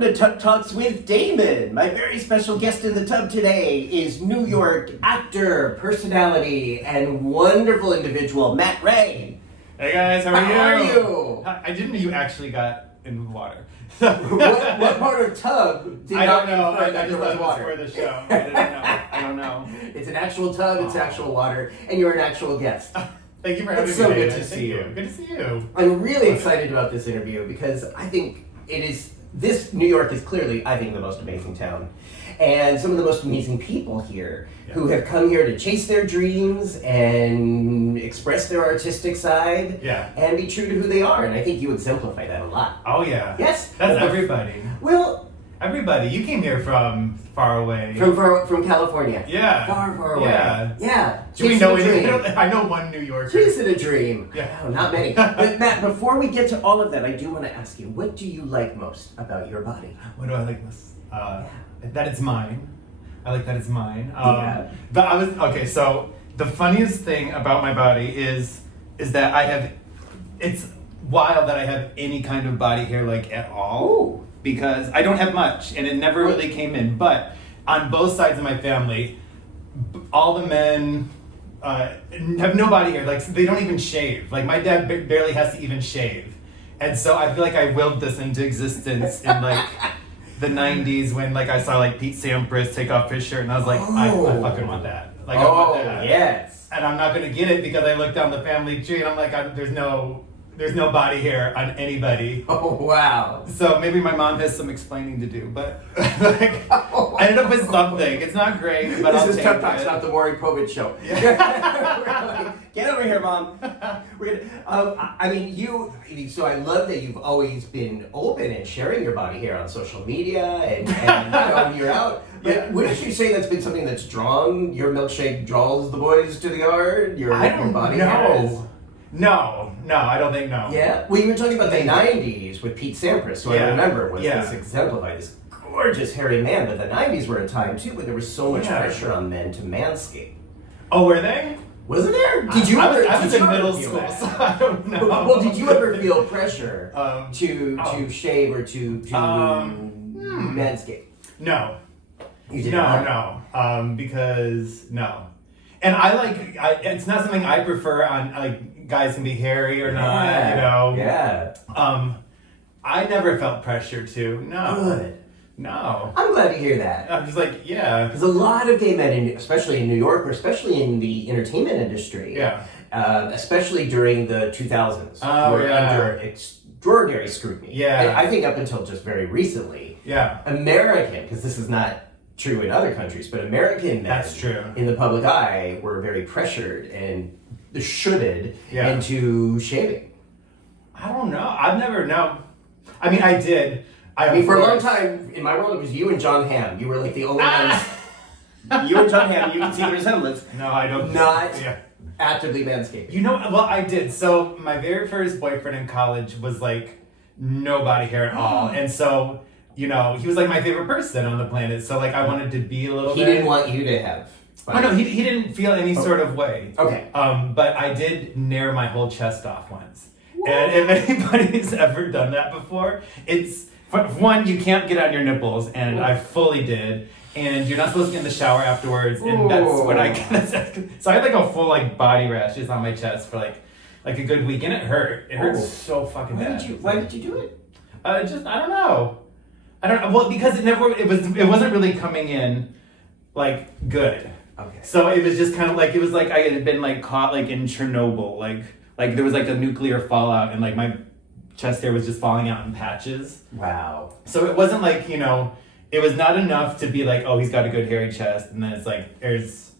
Welcome to Tub Talks with Damon. My very special guest in the tub today is New York actor, personality, and wonderful individual, Matt Ray. Hey guys, how are you? How are you? I didn't know you actually got in the water. what part of tub did I not don't know. I there just was thought it was water? for the show. I didn't know. I don't know. It's an actual tub, it's actual water, and you're an actual guest. Thank you for having It's me. so David. good to see you. Good to see you. I'm really excited about this interview because I think New York is clearly, I think, the most amazing town. And some of the most amazing people here who have come here to chase their dreams and express their artistic side and be true to who they are. And I think you exemplify that a lot. Oh yeah. Yes. That's everybody. Well, everybody. You came here from far away. From California. Yeah. Far away. Yeah. Do we Chasing know a any? dream. I know one New Yorker. Chasing a dream. Yeah. No, not many. But Matt, before we get to all of that, I do want to ask you, what do you like most about your body? What do I like most? That it's mine. I like that it's mine. So the funniest thing about my body is that it's wild that I have any kind of body hair like at all. Ooh. Because I don't have much and it never really came in. But on both sides of my family, all the men have no body hair. Like they don't even shave. Like my dad barely has to even shave. And so I feel like I willed this into existence in like the 90s when like I saw like Pete Sampras take off his shirt and I was like, I fucking want that. Like I want that. Yes. And I'm not gonna get it because I look down the family tree and I'm like, there's no body hair on anybody. Oh, wow. So maybe my mom has some explaining to do, but like, I ended up with something. It's not great, but I'll take it. This is Tub Talks, not the Maury Povich show. Yeah. Get over here, Mom. So I love that you've always been open and sharing your body hair on social media and when you're out. But wouldn't you say that's been something that's drawn, your milkshake draws the boys to the yard? Your body hair is? No, I don't think no. Yeah? Well, you were talking about the 90s with Pete Sampras, who I remember was this exemplified, this gorgeous hairy man, but the 90s were a time too where there was so much pressure on men to manscape. Oh, were they? Wasn't there? Did you ever? I was in middle school, so I don't know. Well, did you ever feel pressure to shave or to manscape? No. You did because no. And it's not something I prefer on, like, guys can be hairy or not, you know? Yeah. I never felt pressure to, no. Good. No. I'm glad to hear that. I'm just like, yeah. Because a lot of gay men, especially in New York, or especially in the entertainment industry, especially during the 2000s, were under extraordinary scrutiny. Yeah. And I think up until just very recently, American, because this is not true in other countries, but American men in the public eye were very pressured and shoulded into shaving. I don't know. I've never known. I mean, I did. For a long time, in my world, it was you and John Hamm. You were like the only ones. You and John Hamm, you can see the resemblance. No, I don't. Not actively manscaping. You know, well, I did. So my very first boyfriend in college was like no body hair at all. And so, you know, he was like my favorite person on the planet. So like I wanted to be a little bit. He didn't want you to have. Oh no, he didn't feel any sort of way. Okay. But I did nair my whole chest off once. What? And if anybody's ever done that before, it's one, you can't get on your nipples, and I fully did. And you're not supposed to get in the shower afterwards, and that's when I so I had like a full like body rashes on my chest for like a good week, and it hurt. It hurt so fucking bad. Why did you do it? I don't know. Well, because it wasn't really coming in like good. Okay. So it was just kind of like, it was like I had been like caught like in Chernobyl, like there was like a nuclear fallout and like my chest hair was just falling out in patches. Wow. So it wasn't like, you know, it was not enough to be like, oh, he's got a good hairy chest, and then it's like there's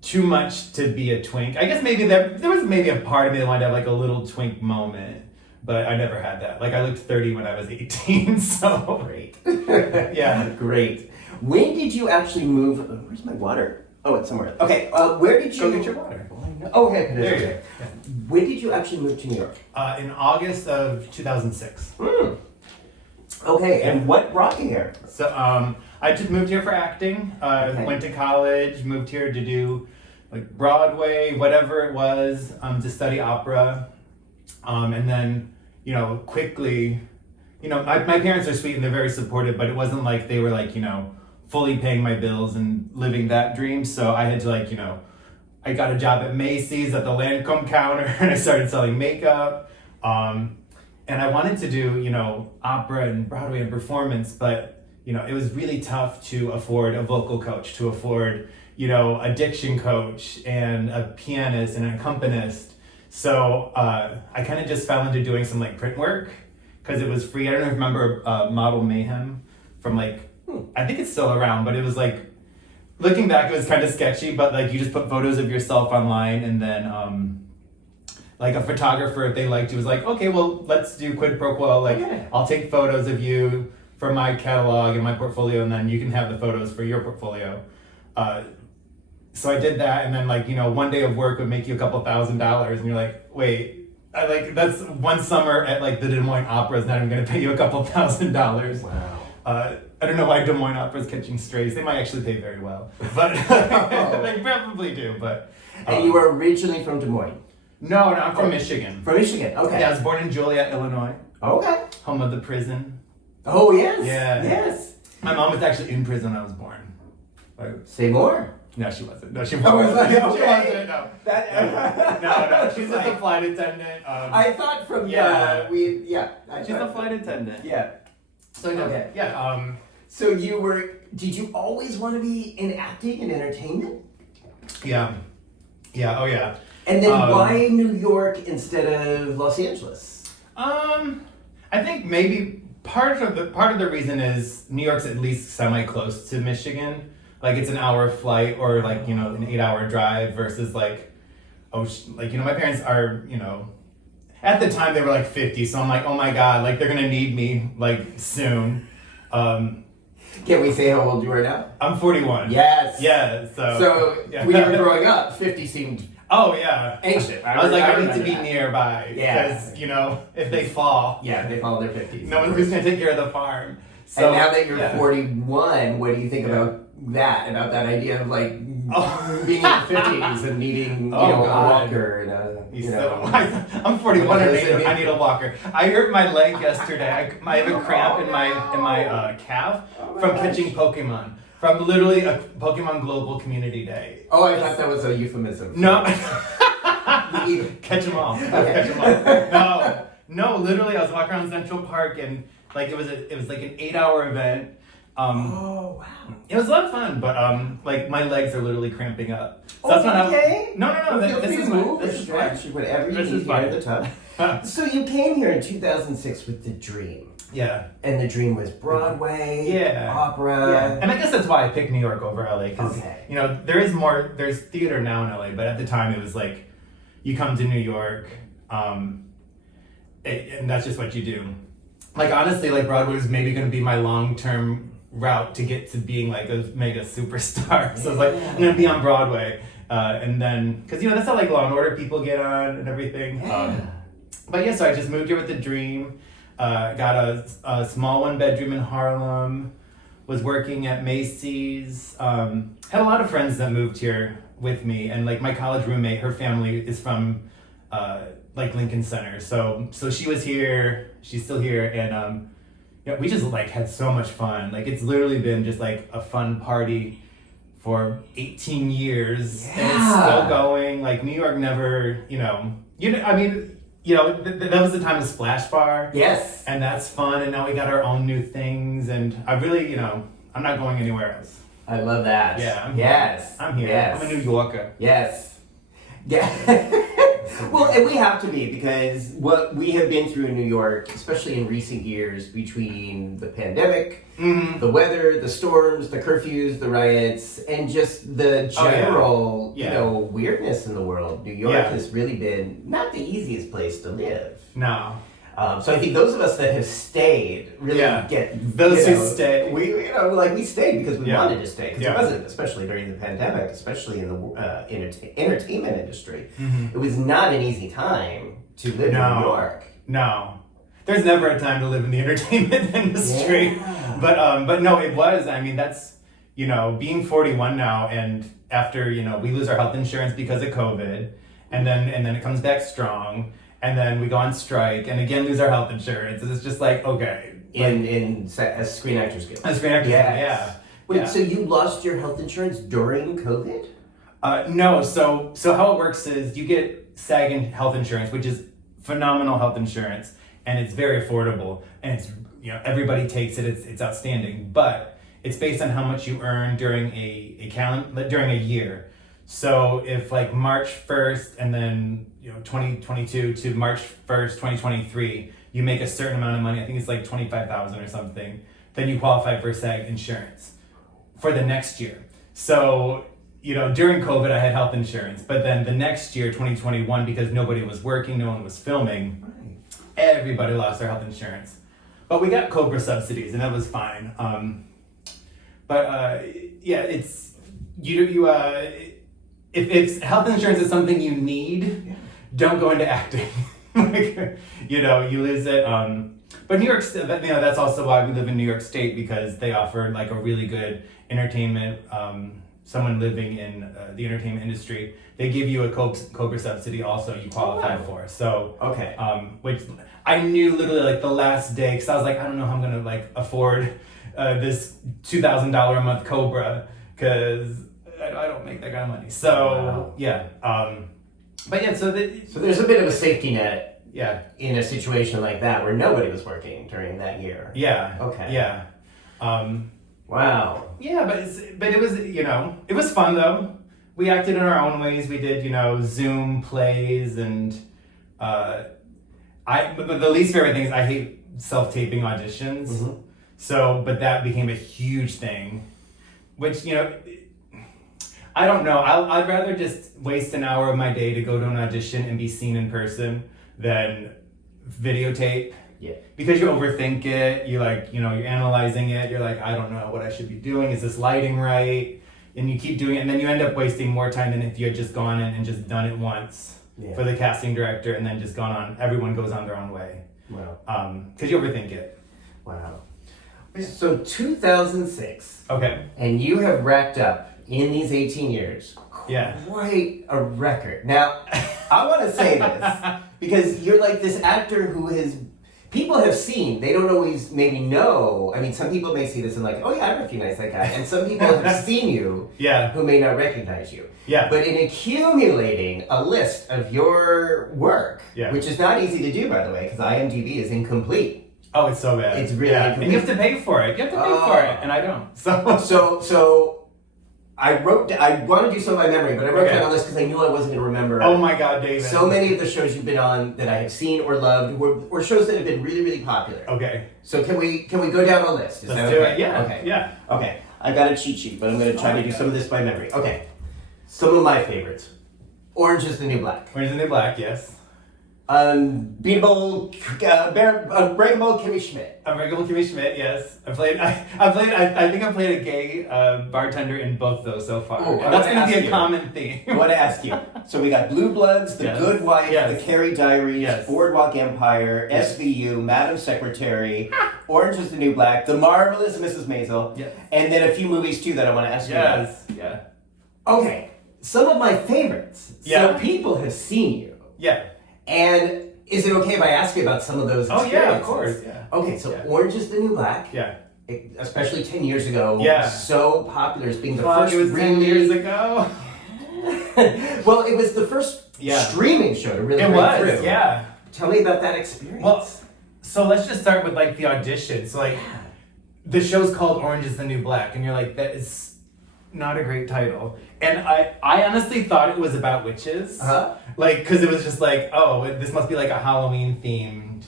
too much to be a twink. I guess maybe there was maybe a part of me that wanted to have like a little twink moment, but I never had that. Like I looked 30 when I was 18, so great. Yeah, great. When did you actually move? Where's my water? Oh, it's somewhere. Okay, where did you go get your water? Oh, okay. There you go. When did you actually move to New York? In August of 2006. Okay, and what brought you here? So I just moved here for acting. Went to college, moved here to do like Broadway, whatever it was, to study opera. And then, quickly, you know, my parents are sweet and they're very supportive, but it wasn't like they were like, you know, fully paying my bills and living that dream. So I had to like, you know, I got a job at Macy's at the Lancome counter and I started selling makeup. And I wanted to do, you know, opera and Broadway and performance, but, you know, it was really tough to afford a vocal coach, to afford, you know, a diction coach and a pianist and an accompanist. So I kind of just fell into doing some like print work because it was free. I don't know if you remember Model Mayhem from like, I think it's still around, but it was like, looking back, it was kind of sketchy, but like you just put photos of yourself online and then like a photographer, if they liked you, was like, okay, well, let's do quid pro quo. Like, I'll take photos of you for my catalog and my portfolio, and then you can have the photos for your portfolio. So I did that, and then like, you know, one day of work would make you a couple $1,000s, and you're like, wait, that's one summer at like the Des Moines Opera is not even going to pay you a couple $1,000s. Wow. I don't know why Des Moines Opera's catching strays. They might actually pay very well, but they probably do. But And you were originally from Des Moines? No, I'm from Michigan. From Michigan, okay. Yeah, I was born in Joliet, Illinois. Okay. Home of the prison. Oh, yes. Yeah. Yes. My mom was actually in prison when I was born. Say more. No, she wasn't. No, she Oh, wasn't. okay. She wasn't. No. That, No. She's just a flight attendant. I thought from She's a flight attendant. Yeah. So Okay. Yeah. So did you always want to be in acting and entertainment? Yeah. Oh yeah. And then why New York instead of Los Angeles? I think maybe part of the reason is New York's at least semi-close to Michigan. Like it's an hour flight or like, you know, an 8-hour drive versus like, like, you know, my parents are, you know, at the time they were like 50. So I'm like, oh my God, like they're going to need me like soon. Can we say how old you are now? I'm 41. Yes. Yeah. So yeah. when you were growing up, 50 seemed Oh yeah. ancient. I was like, I need to be that. nearby. Yeah. Because, you know, if they fall, Yeah, they fall in their 50s. no one's going to take care of the farm. So, And now that you're yeah. 41, what do you think about that idea of like being in your 50s and needing, Oh, a God. walker and a, I'm 41 and I need a walker. I hurt my leg yesterday. I have a cramp in my calf from catching Pokemon. From literally a Pokemon Global Community Day. Oh, I thought that was a euphemism. No. Catch them all. Catch them all. No, literally I was walking around Central Park and like it was like an 8-hour event. Oh wow! It was a lot of fun, but like my legs are literally cramping up. So that's not okay. No. Feel free This to is move fine. or stretch, whatever you This need is fine. here at the tub. So you came here in 2006 with the dream, Yeah. and the dream was Broadway, Yeah. opera. Yeah. And I guess that's why I picked New York over LA because Okay. you know there's theater now in LA, but at the time it was like you come to New York, and that's just what you do. Like honestly, like Broadway was maybe going to be my long-term route to get to being like a mega superstar. So I was like, I'm going to be on Broadway, and then because you know that's how like Law and Order people get on and everything. Yeah. But yeah, so I just moved here with the dream. Got a small 1-bedroom in Harlem. Was working at Macy's. Had a lot of friends that moved here with me, and like my college roommate, her family is from like Lincoln Center. So she was here. She's still here, and yeah, we just like had so much fun. Like it's literally been just like a fun party for 18 years, and it's still going. Like New York never, I mean. That was the time of Splash Bar. Yes. And that's fun. And now we got our own new things. And I really, I'm not going anywhere else. I love that. Yeah. I'm here. Yes. I'm a New Yorker. Yes. Yeah. Well, and we have to be because what we have been through in New York, especially in recent years, between the pandemic, the weather, the storms, the curfews, the riots, and just the general, weirdness in the world. New York has really been not the easiest place to live. No. So I think those of us that have stayed really get those who stay. We stayed because we wanted to stay because Yeah. it wasn't, especially during the pandemic, especially in the entertainment industry. Mm-hmm. It was not an easy time to live in New York. No. There's never a time to live in the entertainment industry. Yeah. But no, it was. I mean, that's, being 41 now and after, we lose our health insurance because of COVID and then it comes back strong. And then we go on strike and again lose our health insurance. And it's just like, okay, as Screen Actors Guild. As Screen Actors Yes. Guild, yeah. Wait, Yeah. so you lost your health insurance during COVID? No, so how it works is you get SAG health insurance, which is phenomenal health insurance, and it's very affordable, and it's everybody takes it. It's outstanding, but it's based on how much you earn during during a year. So if like March 1st and then 2022 to March 1st, 2023, you make a certain amount of money. I think it's like 25,000 or something. Then you qualify for SAG insurance for the next year. So during COVID, I had health insurance, but then the next year, 2021, because nobody was working, no one was filming, everybody lost their health insurance. But we got Cobra subsidies, and that was fine. It's if health insurance is something you need, don't go into acting. You lose it. But New York, that's also why we live in New York State, because they offer like a really good entertainment. Someone living in the entertainment industry, they give you a Cobra subsidy also you qualify for. So, okay. Which I knew literally like the last day, because I was like, I don't know how I'm going to like afford this $2,000 a month Cobra, because I don't make that kind of money. So, yeah. So there's a bit of a safety net. Yeah. In a situation like that where nobody was working during that year. Yeah. Okay. Yeah. Wow. Yeah, but it was it was fun though. We acted in our own ways. We did Zoom plays, and but the least favorite thing is I hate self-taping auditions. Mm-hmm. So, but that became a huge thing, which I don't know. I'd rather just waste an hour of my day to go to an audition and be seen in person than videotape. Yeah. Because you overthink it, you're analyzing it, you're like, I don't know what I should be doing, is this lighting right? And you keep doing it, and then you end up wasting more time than if you had just gone in and just done it once for the casting director, and then just gone on, everyone goes on their own way. Wow. Because you overthink it. Wow. So 2006. Okay. And you have racked up, in these 18 years, quite a record. Now, I want to say this, because you're like this actor who people have seen, they don't always maybe know. I mean, some people may see this and like, oh yeah, I recognize that guy. And some people have seen you who may not recognize you. Yeah. But in accumulating a list of your work, which is not easy to do, by the way, because IMDb is incomplete. Oh, it's so bad. It's really incomplete. And you have to pay for it. You have to pay for it, and I don't. So I want to do some by memory, but I wrote down a list because I knew I wasn't going to remember. Oh my God, David. So many of the shows you've been on that I have seen or loved were shows that have been really, really popular. Okay. So can we go down a list? Is Let's that do okay? it. Yeah. Okay. Yeah. Okay. I got a cheat sheet, but I'm going to try to do some of this by memory. Okay. Some of my favorites. Orange is the New Black. Orange is the New Black, yes. Unbreakable Kimmy Schmidt. Unbreakable Kimmy Schmidt, yes. I think I played a gay bartender in both those so far. Ooh, and that's going to be a common theme. I want to ask you. So we got Blue Bloods, The Good Wife, The Carrie Diaries, Boardwalk Empire, SVU, Madam Secretary, Orange is the New Black, The Marvelous Mrs. Maisel, and then a few movies too that I want to ask you about. Yeah. Okay, some of my favorites. So people have seen you. Yeah. And is it okay if I ask you about some of those experiences? Oh yeah, of course. Yeah. Okay, so Orange is the New Black. Yeah. Especially 10 years ago. Yeah. So popular as being the first. It was 10 years ago. Well, it was the first streaming show to really break through. Yeah. Tell me about that experience. Well, so let's just start with like the audition. So like, the show's called Orange is the New Black, and you're like, that is not a great title. And I honestly thought it was about witches. Uh-huh. Like, because it was just like, oh, this must be like a Halloween themed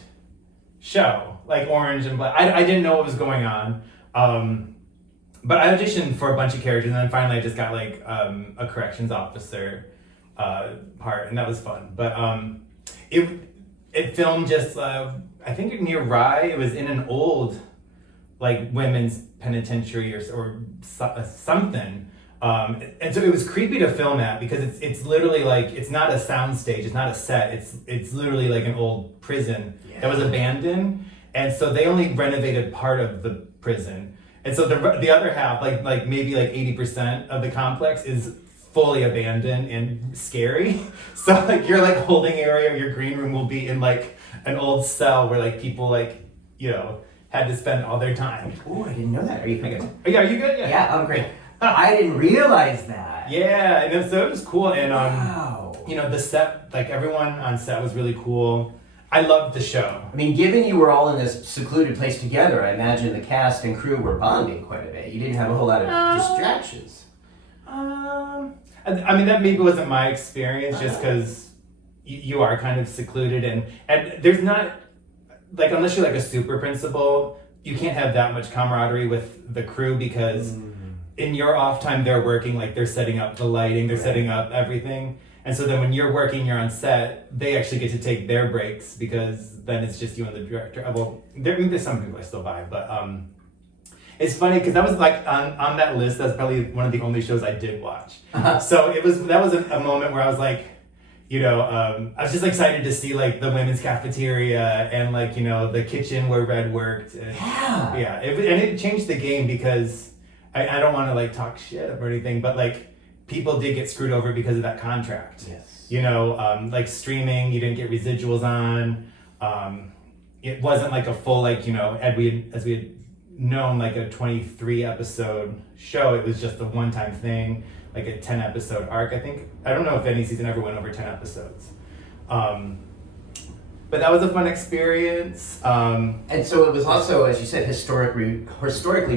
show, like orange and black. I didn't know what was going on. But I auditioned for a bunch of characters, and then finally I just got like a corrections officer part, and that was fun. But it filmed just I think near Rye. It was in an old like women's penitentiary or something. And so it was creepy to film at, because it's literally like, it's not a sound stage, it's not a set, it's literally like an old prison that was abandoned, and so they only renovated part of the prison, and so the other half, like maybe like 80% of the complex is fully abandoned and scary. So like your like holding area of your green room will be in like an old cell where like people like had to spend all their time. Oh, I didn't know that. Are you thinking? Oh, yeah, are you good? Yeah, I'm great. I didn't realize that. Yeah, and so it was cool. And Wow. you know, the set, like everyone on set was really cool. I loved the show. I mean, given you were all in this secluded place together, I imagine the cast and crew were bonding quite a bit. You didn't have a whole lot of distractions. I mean, that maybe wasn't my experience, just because you are kind of secluded, and there's not, like, unless you're like a super principal, you can't have that much camaraderie with the crew, because in your off time they're working, like they're setting up the lighting, they're setting up everything. And so then when you're working, you're on set, they actually get to take their breaks, because then it's just you and the director. Well, there's some people I still vibe, but it's funny because that was like on that list, that's probably one of the only shows I did watch. So that was a moment where I was like, you know, I was just excited to see like the women's cafeteria and like, you know, the kitchen where Red worked. And, yeah. It changed the game, because I don't want to like talk shit or anything, but like, people did get screwed over because of that contract. Yes. You know, like streaming, you didn't get residuals on. It wasn't like a full, like, you know, as we had known, like a 23 episode show. It was just a one-time thing, like a 10 episode arc. I don't know if any season ever went over 10 episodes. But that was a fun experience. And so it was also, as you said, historically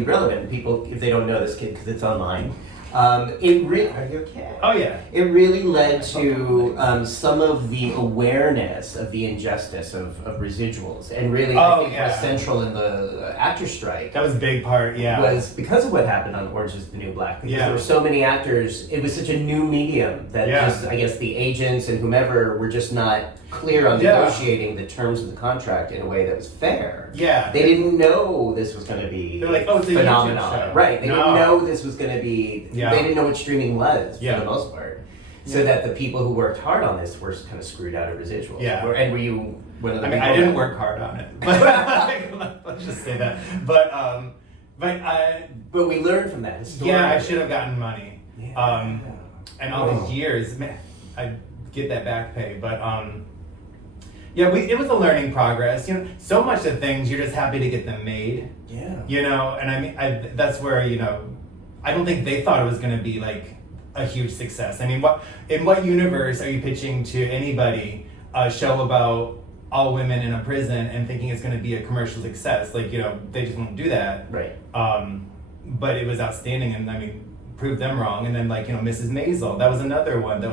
relevant. People, if they don't know this kid because it's online, are you okay? Oh yeah. It really led to some of the awareness of the injustice of residuals, and really I think was central in the actor strike. That was a big part, yeah. Was because of what happened on Orange is the New Black. Because there were so many actors, it was such a new medium that just, I guess the agents and whomever were just not clear on negotiating the terms of the contract in a way that was fair. Yeah. They didn't know this was going to be They're like, oh, it's a phenomenon. YouTube show. Right. They didn't know this was going to be, they didn't know what streaming was for the most part. So that the people who worked hard on this were kind of screwed out of residuals. Yeah. And were you one of the people? I didn't work hard on it. Let's just say that. But we learned from that. Yeah, I should have gotten money. Yeah. And all these years, man, I get that back pay. But it was a learning progress. You know, so much of things you're just happy to get them made. Yeah. You know, and I mean, that's where, you know, I don't think they thought it was going to be like a huge success. I mean, in what universe are you pitching to anybody a show about all women in a prison and thinking it's going to be a commercial success? Like, you know, they just won't do that. Right. But it was outstanding, and I mean, proved them wrong. And then, like, you know, Mrs. Maisel, that was another one that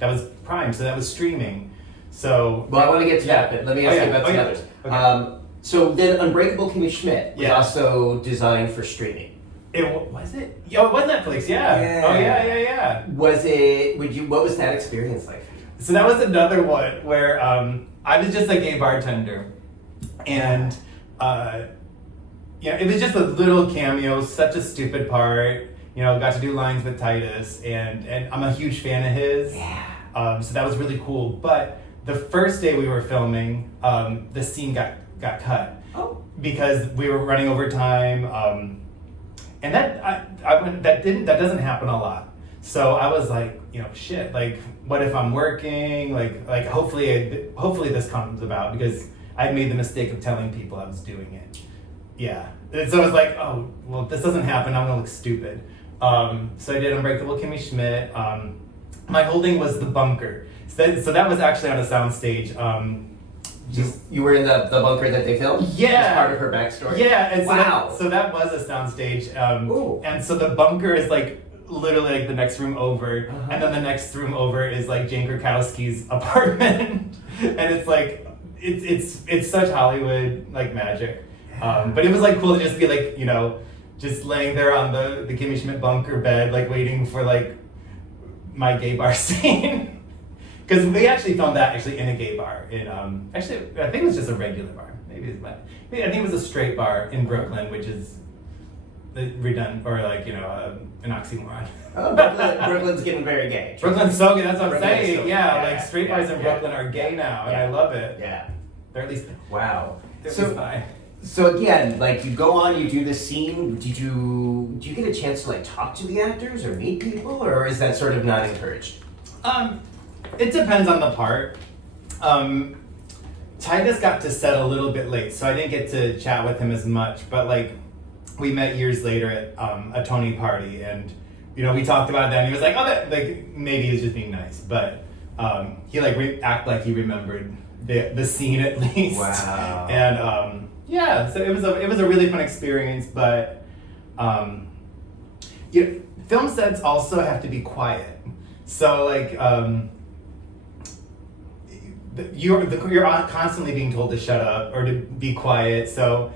was Prime, so that was streaming. So I want to get to that, but let me ask you about some others. Okay. So then Unbreakable Kimmy Schmidt was also designed for streaming. Was it? Yo, it was Netflix, yeah. Oh yeah. Was it, what was that experience like for you? So that was another one where I was just a gay bartender, and it was just a little cameo, such a stupid part. You know, got to do lines with Titus, and I'm a huge fan of his. Yeah. So that was really cool. But the first day we were filming, the scene got cut. Oh. Because we were running over time. And that doesn't happen a lot. So I was like, you know, shit, like, what if I'm working? Like hopefully this comes about, because I made the mistake of telling people I was doing it. Yeah. And so I was like, oh, well, if this doesn't happen, I'm gonna look stupid. So I did Unbreakable Kimmy Schmidt. My holding was The Bunker. So that was actually on a soundstage. You were in the bunker that they filmed? Yeah. As part of her backstory? Yeah. And wow. So that was a soundstage. And so the bunker is like literally like the next room over. And then the next room over is like Jane Krakowski's apartment. And it's like, it's such Hollywood like magic. But it was like cool to just be like, you know, just laying there on the Kimmy Schmidt bunker bed, like waiting for like my gay bar scene. Because we actually filmed that in a gay bar in actually I think it was just a regular bar. I think it was a straight bar in Brooklyn, which is redundant or like, you know, an oxymoron. Oh, Brooklyn's getting very gay. Brooklyn's so gay. That's what I'm Brooklyn's saying. so Like straight bars in Brooklyn are gay now, and I love it. Yeah. Or at least wow. So again, like you go on, you do this scene. Do you get a chance to like talk to the actors or meet people, or is that sort of not encouraged? It depends on the part. Titus got to set a little bit late, so I didn't get to chat with him as much. But like, we met years later at a Tony party, and we talked about that. And he was like, "Oh, that like maybe he was just being nice," but he like act like he remembered the scene at least. Wow. And yeah, so it was a really fun experience. But film sets also have to be quiet. So like. You're constantly being told to shut up or to be quiet, so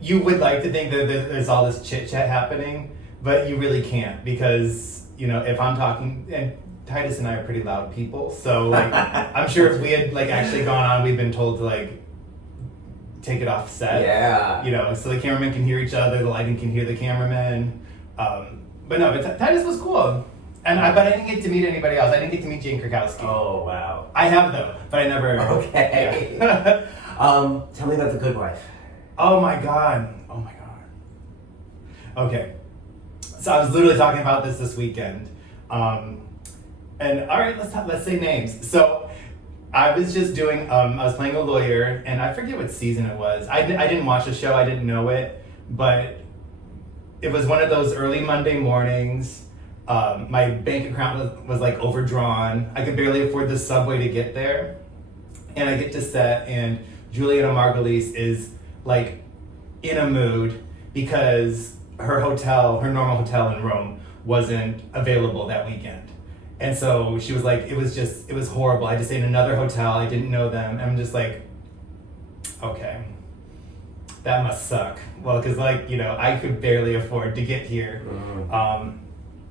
you would like to think that there's all this chit chat happening, but you really can't, because if I'm talking, and Titus and I are pretty loud people, so like I'm sure if we had like actually gone on, we've been told to like take it off set. Yeah. So the cameramen can hear each other, the lighting can hear the cameraman. But Titus was cool. But I didn't get to meet anybody else. I didn't get to meet Jane Krakowski. Oh, wow. I have though, but I never. Okay. Yeah. Tell me about The Good Wife. Oh my god. Okay. So I was literally talking about this weekend. And all right, let's say names. So I was just doing. I was playing a lawyer, and I forget what season it was. I didn't watch the show. I didn't know it, but it was one of those early Monday mornings. My bank account was like overdrawn. I could barely afford the subway to get there. And I get to set, and Juliana Margulies is like in a mood because her normal hotel in Rome wasn't available that weekend. And so she was like, it was horrible. I just stayed in another hotel. I didn't know them. And I'm just like, okay, that must suck. Well, because I could barely afford to get here.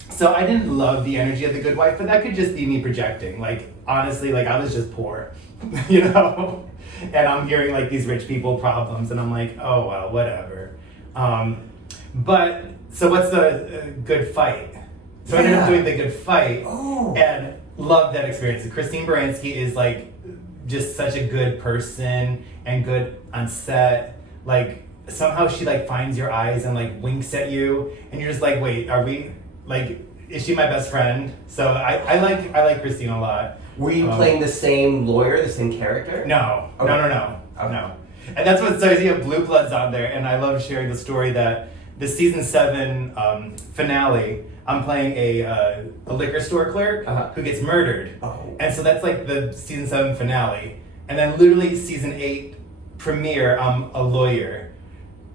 So I didn't love the energy of The Good Wife, but that could just be me projecting. Like, honestly, like I was just poor, and I'm hearing like these rich people problems, and I'm like, oh, well, whatever. But so what's the good fight? So I ended up doing The Good Fight and loved that experience. Christine Baranski is like just such a good person and good on set. Like somehow she like finds your eyes and like winks at you, and you're just like, wait, are we? Like, is she my best friend? So I like Christine a lot. Were you playing the same lawyer, the same character? No. Okay. No. Okay. No. And that's what, so you have Blue Bloods on there, and I love sharing the story that the season 7 finale, I'm playing a liquor store clerk who gets murdered. Oh. And so that's like the season 7 finale. And then literally season 8 premiere, I'm a lawyer.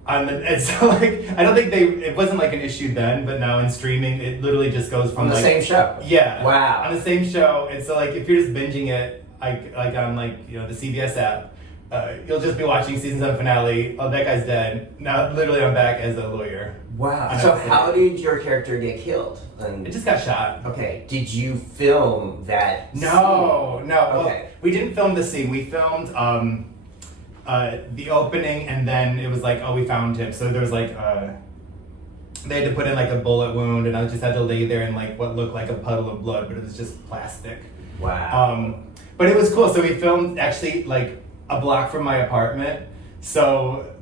And so like I don't think it wasn't like an issue then, but now in streaming it literally just goes from on the like, same show. Yeah. Wow. On the same show. And so like if you're just binging it like on like the CBS app, you'll just be watching season 7 finale. Oh, that guy's dead. Now literally I'm back as a lawyer. Wow. So how did your character get killed? It just got shot. Okay. Did you film that? No. scene? Well, Okay. we didn't film the scene. We filmed the opening, and then it was like, oh, we found him. So there was like they had to put in like a bullet wound, and I just had to lay there in like what looked like a puddle of blood, but it was just plastic. Wow. But it was cool. So we filmed actually like a block from my apartment. So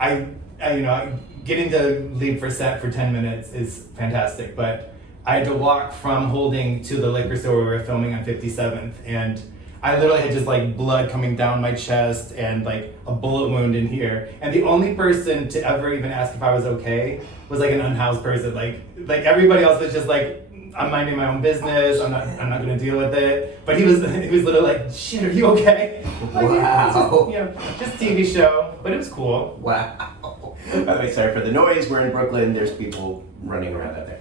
I getting to leave for set for 10 minutes is fantastic, but I had to walk from Holding to the liquor store where we were filming on 57th, and I literally had just like blood coming down my chest and like a bullet wound in here. And the only person to ever even ask if I was okay was like an unhoused person. Like everybody else was just like, I'm minding my own business. I'm not gonna deal with it. But he was literally like, shit, are you okay? Like, wow. Just TV show, but it was cool. Wow. By the way, sorry for the noise. We're in Brooklyn. There's people running around out there.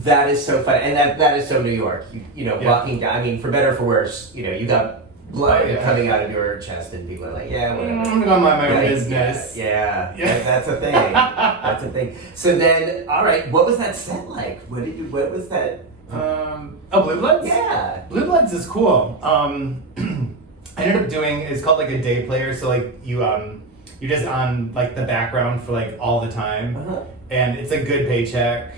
That is so fun, and that is so New York. Walking down. I mean, for better or for worse, you got blood coming out of your chest, and people are like, yeah, whatever. I'm gonna mind my own business. Yeah. That's a thing. That's a thing. So then, all right, what was that set like? What was that? Blue Bloods? Yeah. Blue Bloods is cool. I ended up doing, it's called like a day player, so like you're just on like the background for like all the time, and it's a good paycheck.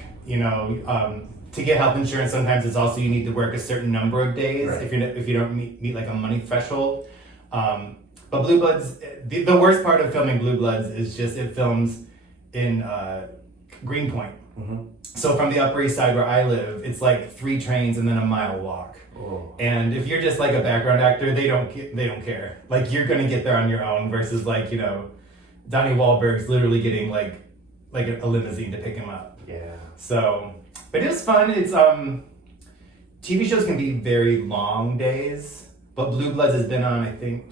To get health insurance, sometimes it's also you need to work a certain number of days if you don't meet like a money threshold. But Blue Bloods, the worst part of filming Blue Bloods is just it films in Greenpoint. So from the Upper East Side where I live, it's like 3 trains and then a mile walk. Oh. And if you're just like a background actor, they don't care. Like you're gonna get there on your own versus like, you know, Donnie Wahlberg's literally getting like a limousine to pick him up. Yeah. So, but it was fun. It's TV shows can be very long days, but Blue Bloods has been on, I think,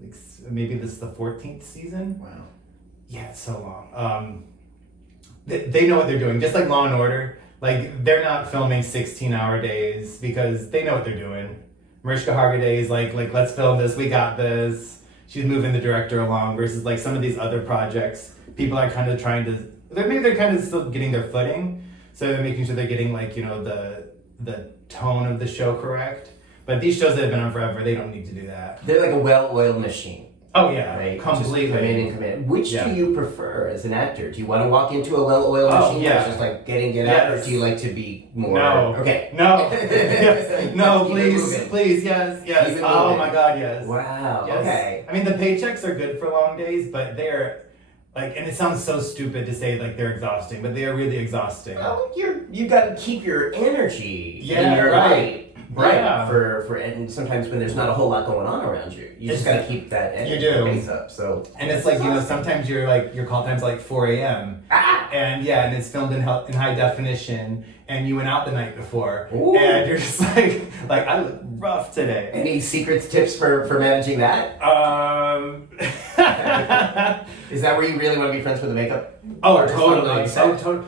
like maybe this is the 14th season. Wow. Yeah, it's so long. They know what they're doing, just like Law and Order. Like they're not filming 16-hour days because they know what they're doing. Mariska Hargitay is like let's film this. We got this. She's moving the director along. Versus like some of these other projects, people are kind of trying to. They're kind of still getting their footing, so they're making sure they're getting like, you know, the tone of the show correct. But these shows that have been on forever, they don't need to do that. They're like a well-oiled machine. Oh yeah, right? completely. Just come in and come in. Which do you prefer as an actor? Do you want to walk into a well-oiled machine that's just like get out, or do you like to be more? No. Okay. No. Yes. No, Keep please, yes. Oh my God, yes. Wow. Yes. Okay. I mean, the paychecks are good for long days, but they're like, and it sounds so stupid to say like they're exhausting, but they are really exhausting. Well, you got to keep your energy. Yeah, and your right. light. Right. Yeah. For and sometimes when there's not a whole lot going on around you, you just got to keep that base up. So and it's like, you know, sometimes your call time's like 4 a.m. And and it's filmed in high definition, and you went out the night before, and you're just like I look rough today. Any secrets, tips for managing that? Is that where you really want to be friends with the makeup? Oh, totally.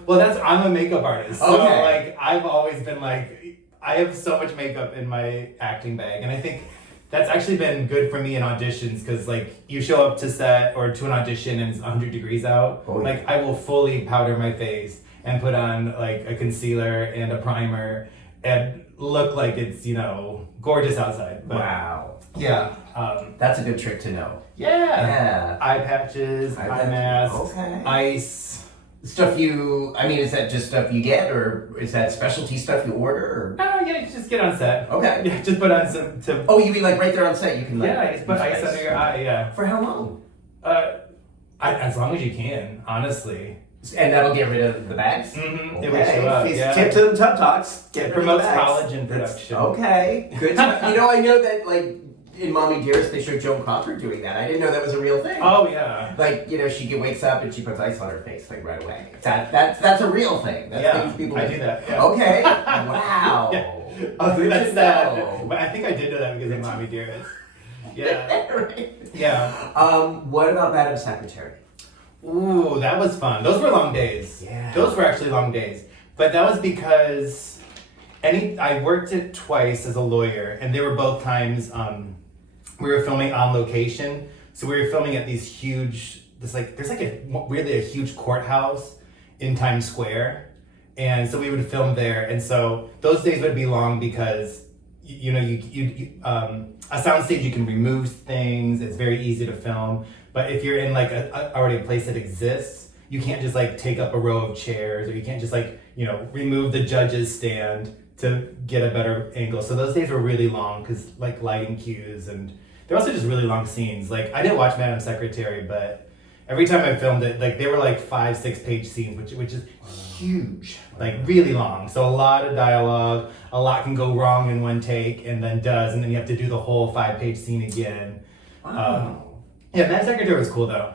Well, I'm a makeup artist, so like I've always been like. I have so much makeup in my acting bag, and I think that's actually been good for me in auditions because, like, you show up to set or to an audition and it's 100 degrees out. Like, I will fully powder my face and put on, like, a concealer and a primer and look like it's, you know, gorgeous outside. But, wow. Yeah. That's a good trick to know. Yeah. Eye patches, eye masks, ice. Stuff is that just stuff you get, or is that specialty stuff you order? Or? Yeah, you just get on set. Okay. Yeah, just put on some. Oh, you mean like right there on set? You can like. Yeah, just put ice under your eye. Yeah. For how long? As long as you can, honestly. And that'll get rid of the bags. Mm-hmm. Okay. It wakes you up. Yeah. Tip to the Tub Talks. It promotes collagen production. Okay. Good. You know, I know that like. In Mommy Dearest, they showed Joan Crawford doing that. I didn't know that was a real thing. Oh yeah. Like, you know, she wakes up and she puts ice on her face like right away. That's a real thing. That's things people I do that. Yeah. Okay. Wow. Yeah. Oh, that's that. But I think I did know that because of Mommy Dearest. Yeah. Right. Yeah. What about Madam Secretary? Ooh, that was fun. Those were long days. Yeah. Those were actually long days. But that was because I worked it twice as a lawyer, and they were both times we were filming on location. So we were filming at these huge, there's a huge courthouse in Times Square. And so we would film there. And so those days would be long because, you know, a soundstage, you can remove things. It's very easy to film. But if you're in like already a place that exists, you can't just like take up a row of chairs, or you can't just like, you know, remove the judge's stand to get a better angle. So those days were really long because like lighting cues, and they're also just really long scenes. Like I didn't watch Madam Secretary, but every time I filmed it, like they were like 5-6 page scenes, which is huge, like really long. So a lot of dialogue, a lot can go wrong in one take, and then you have to do the whole 5-page scene again. Wow. Yeah, Madam Secretary was cool though.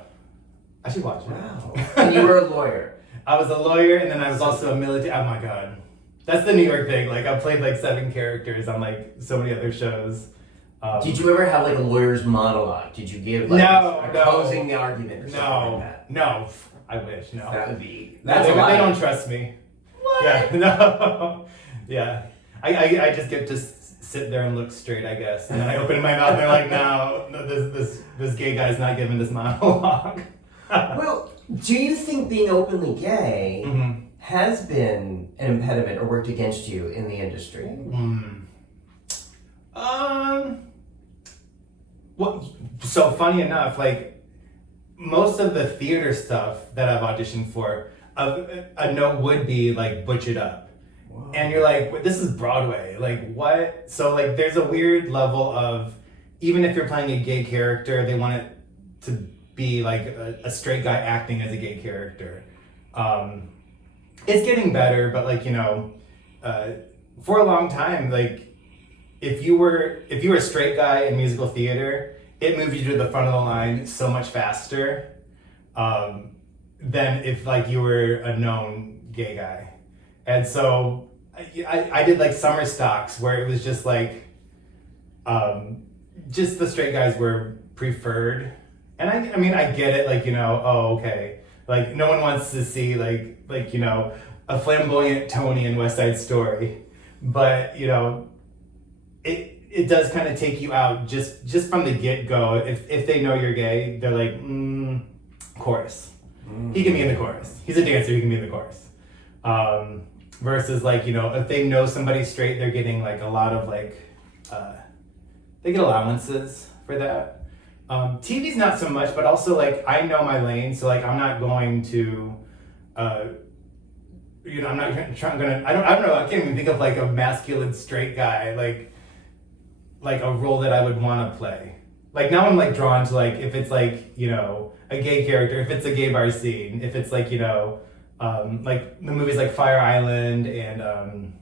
I should watch it. Wow. And you were a lawyer. I was a lawyer, and then I was also a military. Oh my god. That's the New York thing. Like, I've played like 7 characters on like so many other shows. Did you ever have like a lawyer's monologue? Did you give like opposing the argument or something like that? No. I wish, no. That would be... They don't trust me. What? Yeah, no. Yeah. I just get to sit there and look straight, I guess. And then I open my mouth and they're like, no, this gay guy's not giving this monologue. Well, do you think being openly gay has been an impediment or worked against you in the industry? Well, so funny enough, like most of the theater stuff that I've auditioned for, a note would be like butch it up. Whoa. And you're like, this is Broadway, like what? So like there's a weird level of, even if you're playing a gay character, they want it to be like a straight guy acting as a gay character. it's getting better, but like, for a long time, like if you were a straight guy in musical theater, it moved you to the front of the line so much faster than if like you were a known gay guy. And so I did like summer stocks where it was just like just the straight guys were preferred. And I mean I get it, like, oh, okay. Like no one wants to see like a flamboyant Tony in West Side Story. But it does kind of take you out just from the get-go. If they know you're gay, they're like, chorus. He can be in the chorus. He's a dancer, he can be in the chorus. Versus like, if they know somebody's straight, they're getting like a lot of like, they get allowances for that. TV's not so much, but also like I know my lane, so like I'm not going to, I'm not gonna. I don't know. I can't even think of like a masculine straight guy like a role that I would want to play. Like now I'm like drawn to like if it's like a gay character, if it's a gay bar scene, if it's like like the movies like Fire Island and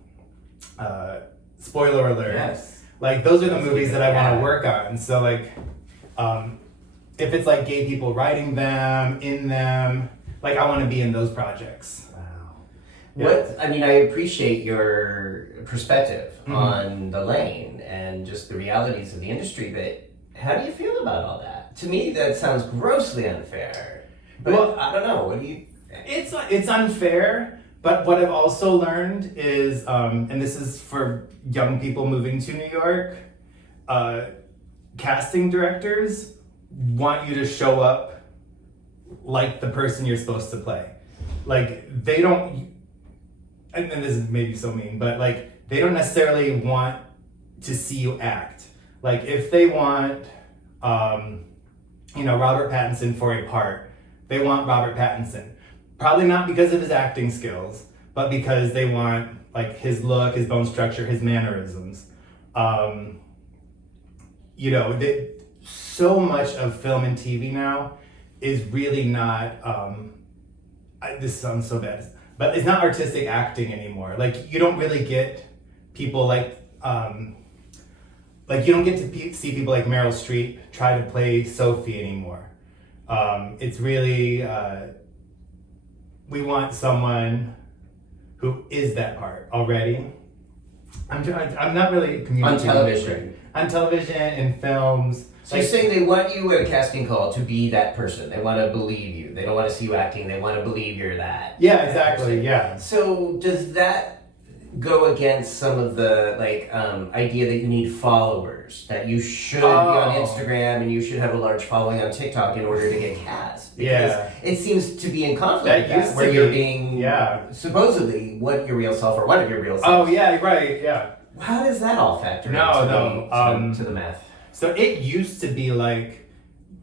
spoiler alert. Yes. Like those are the movies that I want to work on. So like if it's like gay people writing them, in them, like I want to be in those projects. Yeah. I appreciate your perspective on the lane and just the realities of the industry, but how do you feel about all that? To me, that sounds grossly unfair. But well, I don't know. What do you think? It's unfair, but what I've also learned is, and this is for young people moving to New York, casting directors want you to show up like the person you're supposed to play. Like, they don't, and this is maybe so mean, but like, they don't necessarily want to see you act. Like, if they want, Robert Pattinson for a part, they want Robert Pattinson. Probably not because of his acting skills, but because they want like his look, his bone structure, his mannerisms. So much of film and TV now is really not, this sounds so bad, but it's not artistic acting anymore. Like you don't really get people like you don't get to see people like Meryl Streep try to play Sophie anymore. It's really, we want someone who is that part already. I'm not really communicating. On television. On television and films. So you're saying they want you at a casting call to be that person. They want to believe you. They don't want to see you acting. They want to believe you're that. Yeah, exactly. Yeah. So does that go against some of the idea that you need followers, that you should be on Instagram and you should have a large following on TikTok in order to get cast? Because it seems to be in conflict with that, where you're being supposedly what your real self or one of your real selves. Oh yeah, right, yeah. How does that all factor into the math? So it used to be like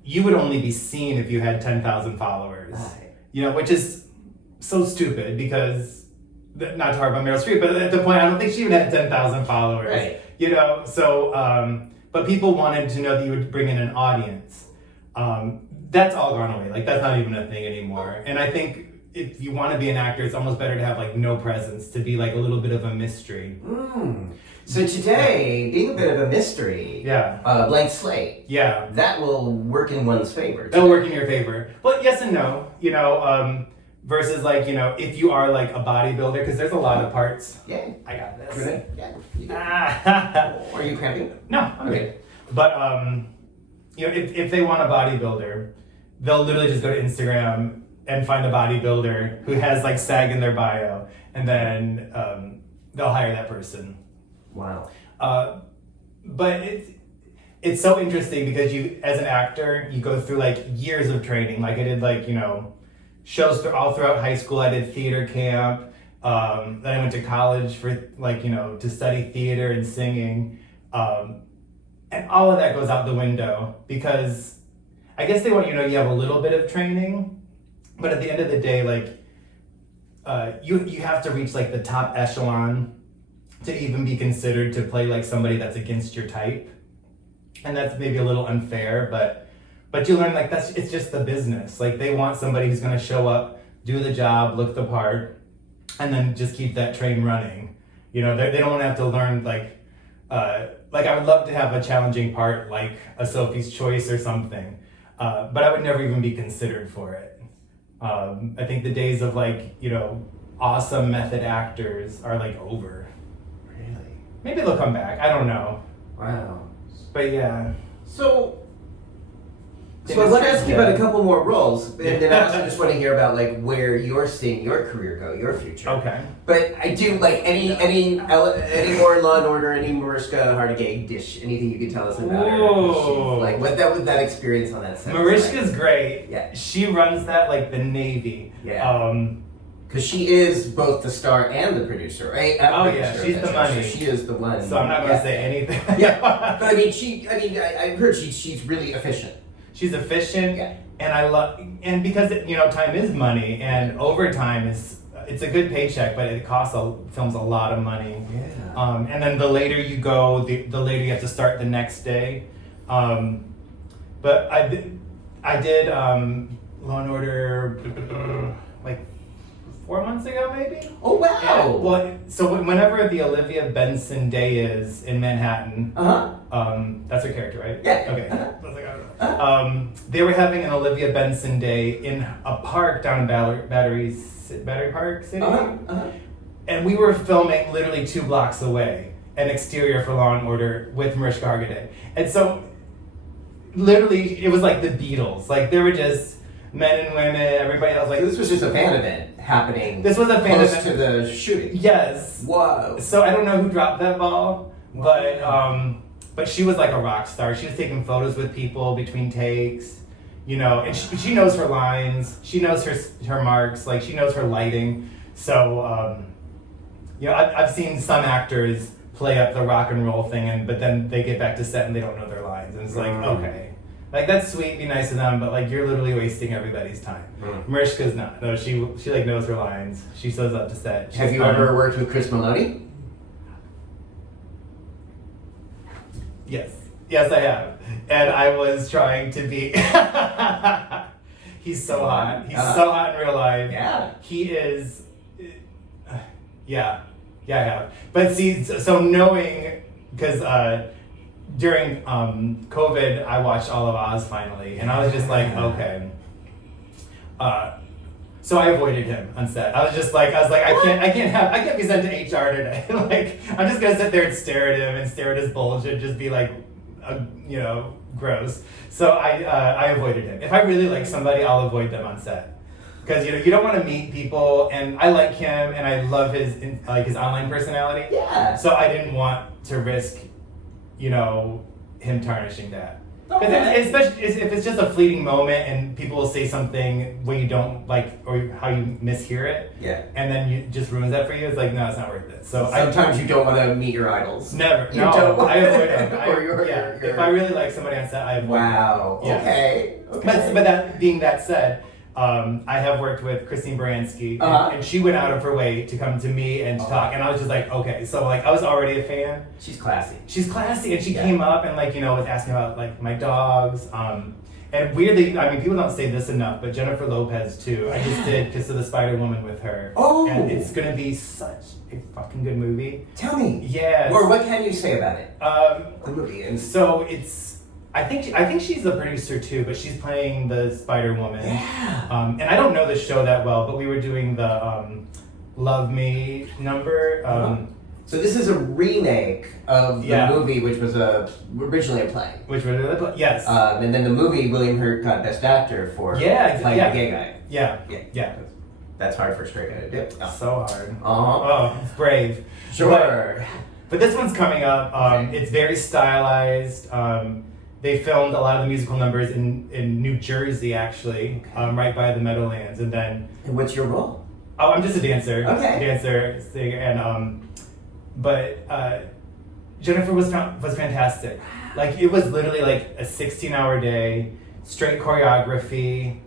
you would only be seen if you had 10,000 followers. Right. Which is so stupid because, not to harp on Meryl Streep, but at the point I don't think she even had 10,000 followers. Right. But people wanted to know that you would bring in an audience. That's all gone away. Like that's not even a thing anymore. And I think if you want to be an actor, it's almost better to have like no presence, to be like a little bit of a mystery. So today, being a bit of a mystery, blank slate, that will work in one's favor. That'll work in your favor. But yes and no, versus like, if you are like a bodybuilder, because there's a lot of parts. Yeah, I got this. Really? Yeah. Are you cramping? No, I'm good. But, if they want a bodybuilder, they'll literally just go to Instagram and find a bodybuilder who has like SAG in their bio, and then they'll hire that person. Wow. But it's so interesting because you, as an actor, you go through like years of training. Like I did shows all throughout high school. I did theater camp. Then I went to college for to study theater and singing. And all of that goes out the window because I guess they want you have a little bit of training, but at the end of the day, you have to reach like the top echelon to even be considered to play like somebody that's against your type. And that's maybe a little unfair, but you learn it's just the business. Like they want somebody who's gonna show up, do the job, look the part. and then just keep that train running. You know, they don't want to have to learn like I would love to have a challenging part like a Sophie's Choice or something, but I would never even be considered for it. I think the days of like, you know, awesome method actors are like over. Really? Maybe they'll come back. I don't know. Wow. But yeah. So I want to ask you about a couple more roles, and then I also just want to hear about like where you're seeing your career go, your future. Okay. But I do like any more Law and Order, any Mariska Hargitay dish, anything you could tell us about her? Ooh. Like what that experience on that set. Mariska's like. great. Yeah. She runs that like the Navy. Yeah. Because she is both the star and the producer, right? She's the money. So she is the one. So I'm not going to say anything. Yeah, but I mean, I heard she's really efficient. She's efficient, and I love, and because you know time is money, and overtime it's a good paycheck, but it costs films a lot of money. Yeah. And then the later you go, the later you have to start the next day. But I did Law and Order like 4 months ago, maybe. Oh wow! So whenever the Olivia Benson Day is in Manhattan, that's her character, right? Yeah. Okay. I was like, I don't know. They were having an Olivia Benson Day in a park down in Battery Park City, and we were filming literally 2 blocks away, an exterior for Law and Order with Mariska Hargitay, and so literally it was like the Beatles, like there were just men and women, everybody else. Like So this was just a fan event happening. This was a fan close event to the shooting. Yes. Whoa. So I don't know who dropped that ball, but she was like a rock star. She was taking photos with people between takes, you know, and she knows her lines. She knows her marks. Like she knows her lighting. So you know, I've seen some actors play up the rock and roll thing, but then they get back to set and they don't know their lines, and it's like okay. Like that's sweet, be nice to them, but like you're literally wasting everybody's time. Mariska's not. No, she like knows her lines. She shows up to set. Have you ever worked with Chris Meloni? Yes, I have. And I was trying to be. He's so hot. He's so hot in real life. Yeah. He is. Yeah, I have. But see, so knowing because. During COVID, I watched all of Oz finally, and I was just like, okay. So I avoided him on set. I was like, I can't be sent to HR today. Like, I'm just gonna sit there and stare at him and stare at his bulge and just be like, you know, gross. So I avoided him. If I really like somebody, I'll avoid them on set. Because you know you don't want to meet people, and I like him, and I love his online personality. Yeah. So I didn't want to risk, you know, him tarnishing that. Okay. Especially if it's just a fleeting moment and people will say something when you don't like or how you mishear it. Yeah. And then you just ruins that for you. It's like, no, it's not worth it. So sometimes you don't want to meet your idols. Never. You don't want I avoid them. If I really like somebody on set, I avoid them. Wow. Yeah. Okay. But that said, I have worked with Christine Baranski, and she went out of her way to come to me and to talk, and I was just like, okay, so like I was already a fan. She's classy. And she came up and like, you know, was asking about like my dogs, and weirdly, I mean, people don't say this enough, but Jennifer Lopez too. I just did Kiss of the Spider Woman with her. Oh, and it's gonna be such a fucking good movie. Tell me. Yes. Or what can you say about it? The movie. So it's. I think she's the producer too, but she's playing the Spider-Woman. Yeah. And I don't know the show that well, but we were doing the Love Me number. So this is a remake of the movie, which was originally a play. Yes. And then the movie, William Hurt got Best Actor for playing the gay guy. Yeah. That's hard for a straight guy to do. So hard. Oh, it's brave. Sure. But this one's coming up. It's very stylized. They filmed a lot of the musical numbers in New Jersey, actually, right by the Meadowlands. And what's your role? Oh, I'm just a dancer. Okay. Dancer, singer, and but Jennifer was fantastic. Like it was literally like a 16-hour day, straight choreography,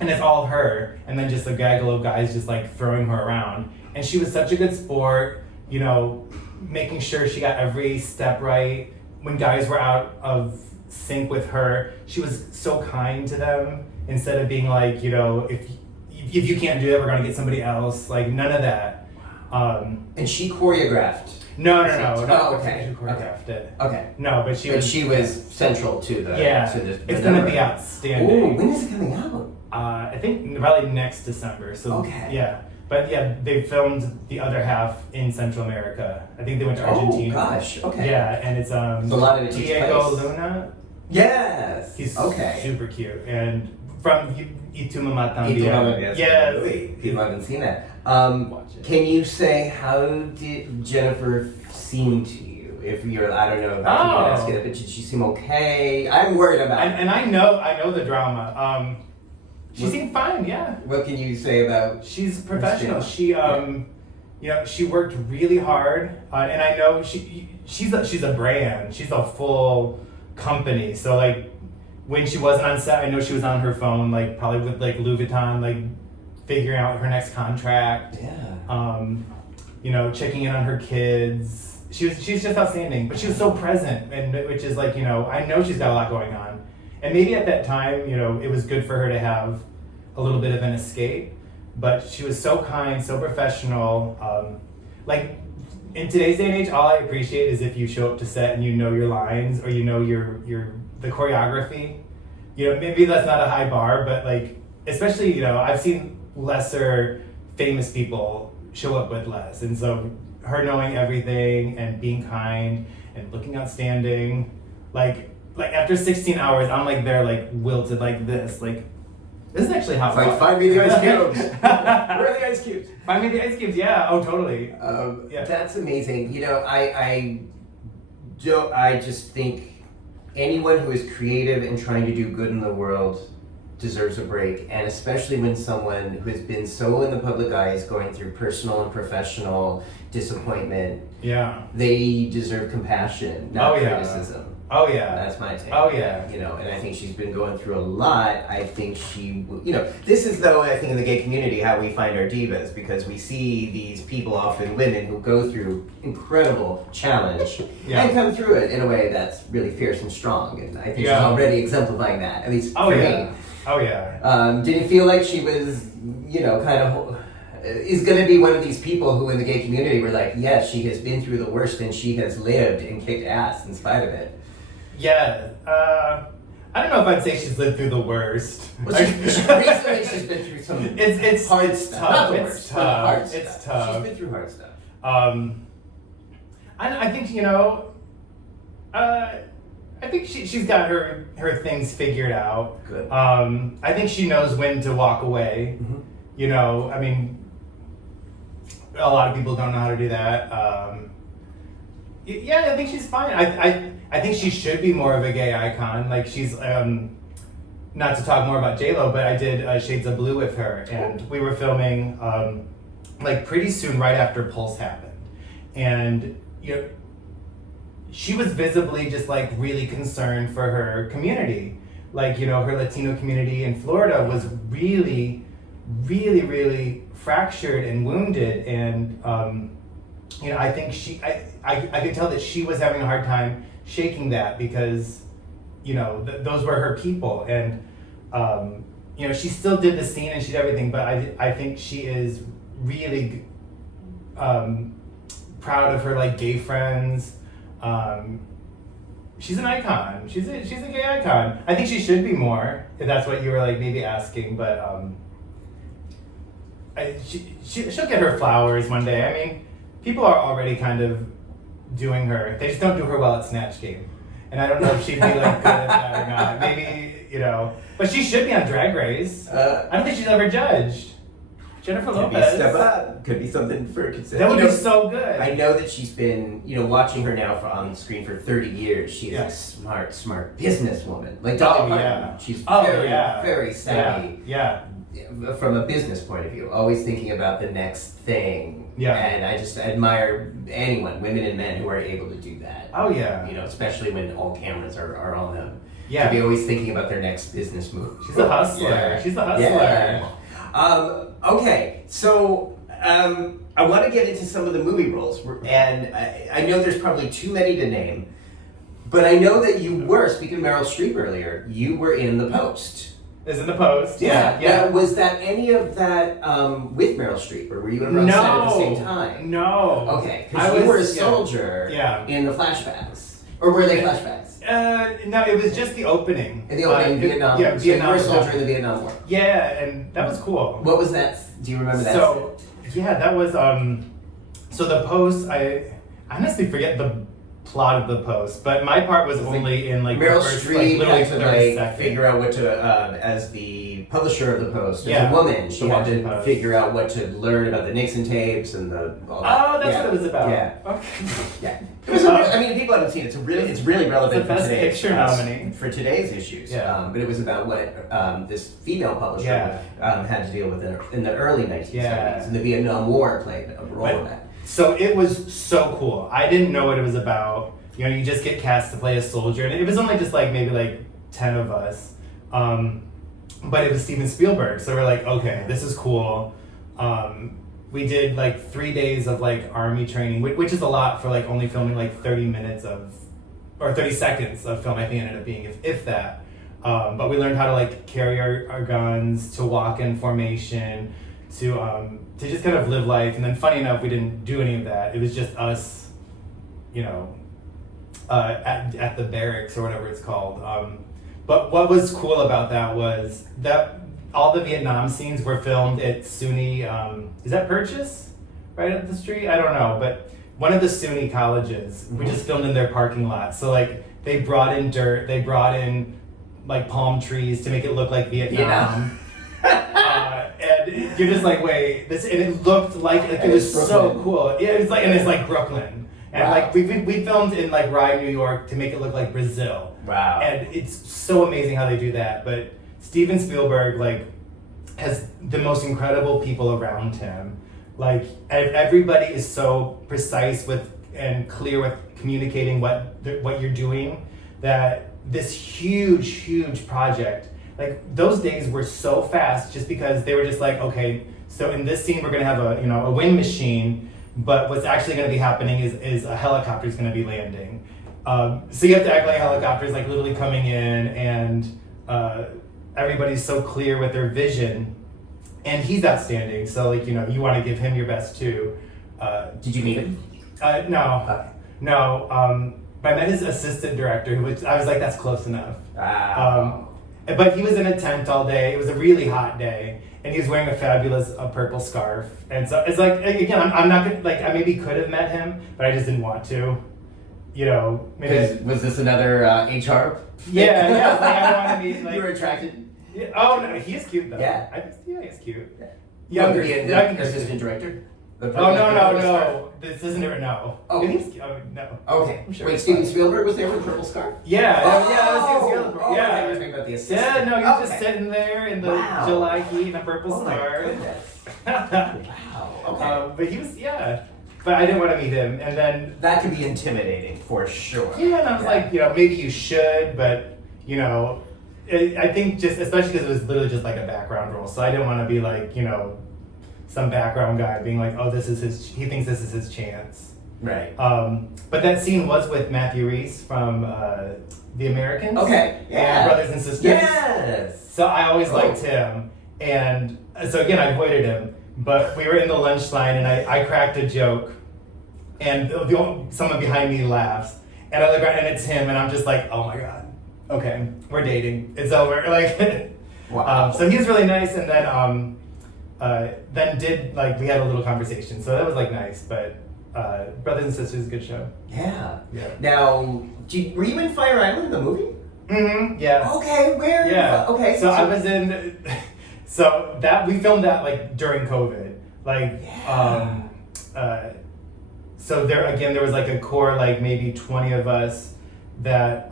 and it's all her. And then just a gaggle of guys just like throwing her around. And she was such a good sport, you know, making sure she got every step right. When guys were out of sync with her, she was so kind to them instead of being like, you know, if you can't do that, we're gonna get somebody else. Like none of that. And she choreographed. No. Oh, okay. She choreographed it. Okay. No, but she was central to the. Yeah. To the It's number. gonna be outstanding. Oh, when is it coming out? I think probably next December. So okay. Yeah. But yeah, they filmed the other half in Central America. I think they went to Argentina. Oh gosh, okay. Yeah, and it's So a lot of it takes Diego place. Luna. Yes. He's okay. super cute, and from Y Tu Mamá If you También. haven't seen that, Watch it. can you say how did Jennifer seem to you? If you're, I don't know if I can ask it, but did she seem okay? I'm worried about. And I know the drama. She seemed fine. Yeah. What can you say about? She's professional. She she worked really hard, and I know she's a brand. She's a full company. So like when she wasn't on set, I know she was on her phone, like probably with like Louis Vuitton, like figuring out her next contract. Yeah. Checking in on her kids. She's just outstanding. But she was so present, and which is like I know she's got a lot going on, and maybe at that time it was good for her to have a little bit of an escape. But she was so kind, so professional. Like in today's day and age, all I appreciate is if you show up to set and you know your lines or you know the choreography. Maybe that's not a high bar, but like especially I've seen lesser famous people show up with less, and so her knowing everything and being kind and looking outstanding, like after 16 hours, I'm like there like wilted like this, like. This is actually how. It's like, find me the ice cubes. Where are the ice cubes? Find me the ice cubes. Yeah. Oh, totally. Yeah. That's amazing. I just think anyone who is creative and trying to do good in the world deserves a break, and especially when someone who has been so in the public eye is going through personal and professional disappointment. Yeah. They deserve compassion, not criticism. Oh yeah. That's my take. Oh yeah. And I think she's been going through a lot. I think this is though, I think in the gay community how we find our divas, because we see these people, often women, who go through incredible challenge and come through it in a way that's really fierce and strong. And I think she's already exemplifying that, at least for me. Oh yeah. Did it feel like she was, kind of, is going to be one of these people who in the gay community were like, yes, she has been through the worst and she has lived and kicked ass in spite of it? Yeah, I don't know if I'd say she's lived through the worst. Well, recently she's been through some it's hard it's stuff. Tough. Not the It's worst, but tough. hard It's stuff. tough. She's been through hard stuff. I think I think she's got her things figured out. Good. I think she knows when to walk away. Mm-hmm. I mean, a lot of people don't know how to do that. I think she's fine. I think she should be more of a gay icon. Like she's, not to talk more about J-Lo, but I did Shades of Blue with her, and we were filming like pretty soon right after Pulse happened, and she was visibly just like really concerned for her community. Like her Latino community in Florida was really, really, really fractured and wounded, and I think I could tell that she was having a hard time shaking that, because those were her people, and she still did the scene and she did everything, but I think she is really proud of her like gay friends. She's an icon. She's a gay icon. I think she should be more, if that's what you were like maybe asking, but she'll get her flowers one day. I mean, people are already kind of doing her. They just don't do her well at Snatch Game. And I don't know if she'd be like good at that or not. Maybe, but she should be on Drag Race. I don't think she's ever judged. Jennifer Lopez. Could be a step up. Could be something for consider. That would be so good. I know that she's been, watching her now on screen for 30 years. She's a smart businesswoman. Like Dolly Parton. She's very savvy. Yeah. From a business point of view, always thinking about the next thing. Yeah. And I just admire anyone, women and men, who are able to do that. Oh yeah. Especially when all cameras are on them. Yeah. To be always thinking about their next business move. She's a hustler. Yeah. She's a hustler. Yeah. Okay, so I want to get into some of the movie roles, and I know there's probably too many to name, but I know that you were, speaking of Meryl Streep earlier, you were in The Post. is in the post. Yeah. Yeah. Now, was that any of that with Meryl Streep, or were you on set at the same time? No. Okay, because you were a soldier Yeah. in the flashbacks. Or were they flashbacks? No, it was just the opening. In the opening, Vietnam. Yeah, so Vietnam. you were a soldier in the Vietnam War. Yeah, and that was cool. What was that? Do you remember that? So, yeah, that was, so the post, I honestly forget the plot of the post, but my part was only in like Meryl the first, Streep literally had to 30 like seconds. figure out what to, as the publisher of the Post, as Yeah, a woman, she the had to Washington Post. figure out what to learn about the Nixon tapes and all that. Oh, that's Yeah. what it was about. Yeah. Okay. Yeah. It was I mean, people haven't seen it. It's really relevant It's a for Best today's Picture nominee. for today's issues. Yeah. But it was about what this female publisher had to deal with in the early 1970s, Yeah. and the Vietnam War played a role in But- that. So it was so cool. I didn't know what it was about. You know, you just get cast to play a soldier, and it was only just like maybe like 10 of us. But it was Steven Spielberg, so we're like, okay, this is cool. We did like 3 days of like army training, which is a lot for like only filming like 30 minutes or 30 seconds of film. I think it ended up being, if that. But we learned how to like carry our guns, to walk in formation, to just kind of live life. And then funny enough, we didn't do any of that. It was just us, you know, at the barracks or whatever it's called. But what was cool about that was that all the Vietnam scenes were filmed at SUNY, is that Purchase? Right up the street? I don't know, but one of the SUNY colleges, we just filmed in their parking lot. So like they brought in dirt, they brought in like palm trees to make it look like Vietnam. And you're just like, wait, this, and it looked like it was so cool. Yeah, it was like, and it's like Brooklyn. And Wow. like we filmed in like Rye, New York to make it look like Brazil. Wow. And it's so amazing how they do that. But Steven Spielberg like has the most incredible people around him. Like everybody is so precise with and clear with communicating what you're doing, that this huge project, like those days were so fast just because they were just like, okay, so in this scene we're gonna have a wind machine, but what's actually gonna be happening is a helicopter is gonna be landing. So you have to act like a helicopter is like literally coming in, and everybody's so clear with their vision, and he's outstanding. So like, you want to give him your best too. Did you meet him? No. Okay. No. But I met his assistant director, which I was like, that's close enough. Wow. But he was in a tent all day. It was a really hot day, and he was wearing a fabulous purple scarf. And so it's like, again, I'm not gonna, like, I maybe could have met him, but I just didn't want to. Maybe. Was this another HR? Yeah. Like, I don't want to be like. You were attracted? Yeah, oh no, he's cute though. Yeah. He's cute. Yeah. Younger, the assistant director? Oh no. This isn't it. No. Oh. No. Okay. I'm sure Wait, it's Steven fine. Spielberg was there with the purple scarf? Yeah, that was Oh, the other part. I thought you Yeah. were talking about the assistant. Yeah, no, he was just Okay. sitting there in the Wow. July heat in a purple Oh my scarf. goodness. Wow. Okay. But he was, but I didn't want to meet him. And then, That could be intimidating for sure. yeah, and I was like, maybe you should, but, I think just, especially because it was literally just like a background role. So I didn't want to be like, some background guy being like, oh, he thinks this is his chance. Right. But that scene was with Matthew Rhys from The Americans. Okay. And Yeah. Brothers and Sisters. Yes. So I always liked him. And so again, I avoided him. But we were in the lunch line, and I cracked a joke, and someone behind me laughs, and I look around, and it's him, and I'm just like, oh my god, okay, we're dating, it's over. Like, Wow. so he was really nice, and then we had a little conversation, so that was like nice. But Brothers and Sisters is a good show. Yeah. Yeah. Now, were you in Fire Island, the movie? Mm-hmm. Yeah. Okay, where? Yeah. Okay. So I was in. So that we filmed that like during COVID, like. Yeah. So there was like a core like maybe 20 of us that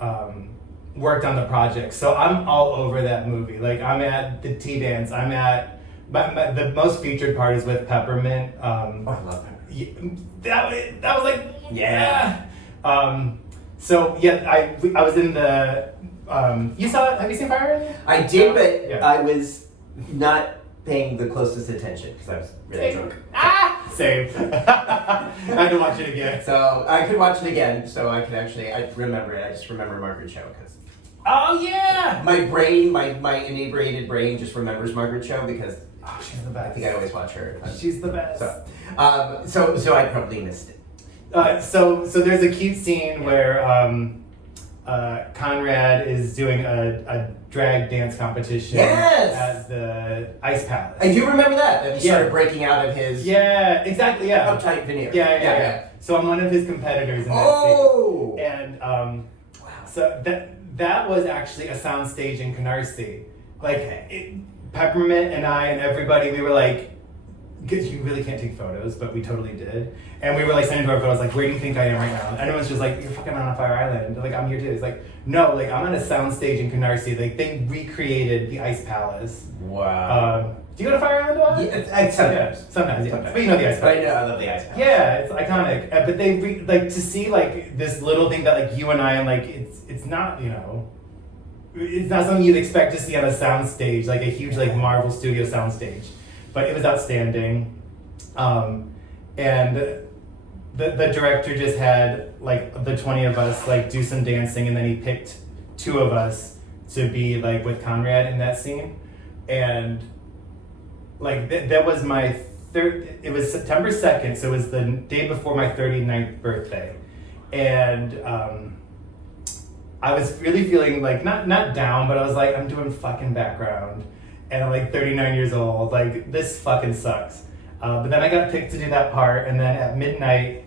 worked on the project. So I'm all over that movie. Like I'm at the tea dance. I'm at the most featured part is with Peppermint. Oh, I love that. That was like Yeah. So yeah, I was in the. You saw it? Have you seen Fire Island? I did, but Yeah. I was not paying the closest attention because I was really drunk. Same. I had to watch it again. So I could watch it again, so I could I remember it. I just remember Margaret Cho because Oh yeah. My brain, my inebriated brain just remembers Margaret Cho because She's the best. I think I always watch her. She's the best. So I probably missed it. So there's a cute scene where Conrad is doing a drag dance competition at the Ice Palace. I do remember that he started breaking out of his exactly uptight veneer. Yeah. So I'm one of his competitors in that scene. And wow. So that was actually a soundstage in Canarsie. Like Peppermint and I and everybody, we were like, because you really can't take photos, but we totally did. And we were like sending to our photos, like, where do you think I am right now? And everyone's just like, you're fucking on a fire island. Like, I'm here too. It's like, no, like, I'm on a soundstage in Canarsie. Like, they recreated the Ice Palace. Wow. Do you go to Fire Island a lot? Yeah, sometimes. But you know the Ice Palace. I love the Ice Palace. Yeah, it's iconic. But they, to see, like, this little thing that, like, you and I, and, like, it's not, you know, it's not something you'd expect to see on a soundstage, like a huge, like, Marvel Studio soundstage. But it was outstanding. And the director just had, like, the 20 of us, like, do some dancing, and then he picked 2 of us to be, like, with Conrad in that scene. And, like, that was my it was September 2nd, so it was the day before my 39th birthday. And I was really feeling, like, not down, but I was like, I'm doing fucking background. And I'm, like, 39 years old. Like, this fucking sucks. But then I got picked to do that part, and then at midnight,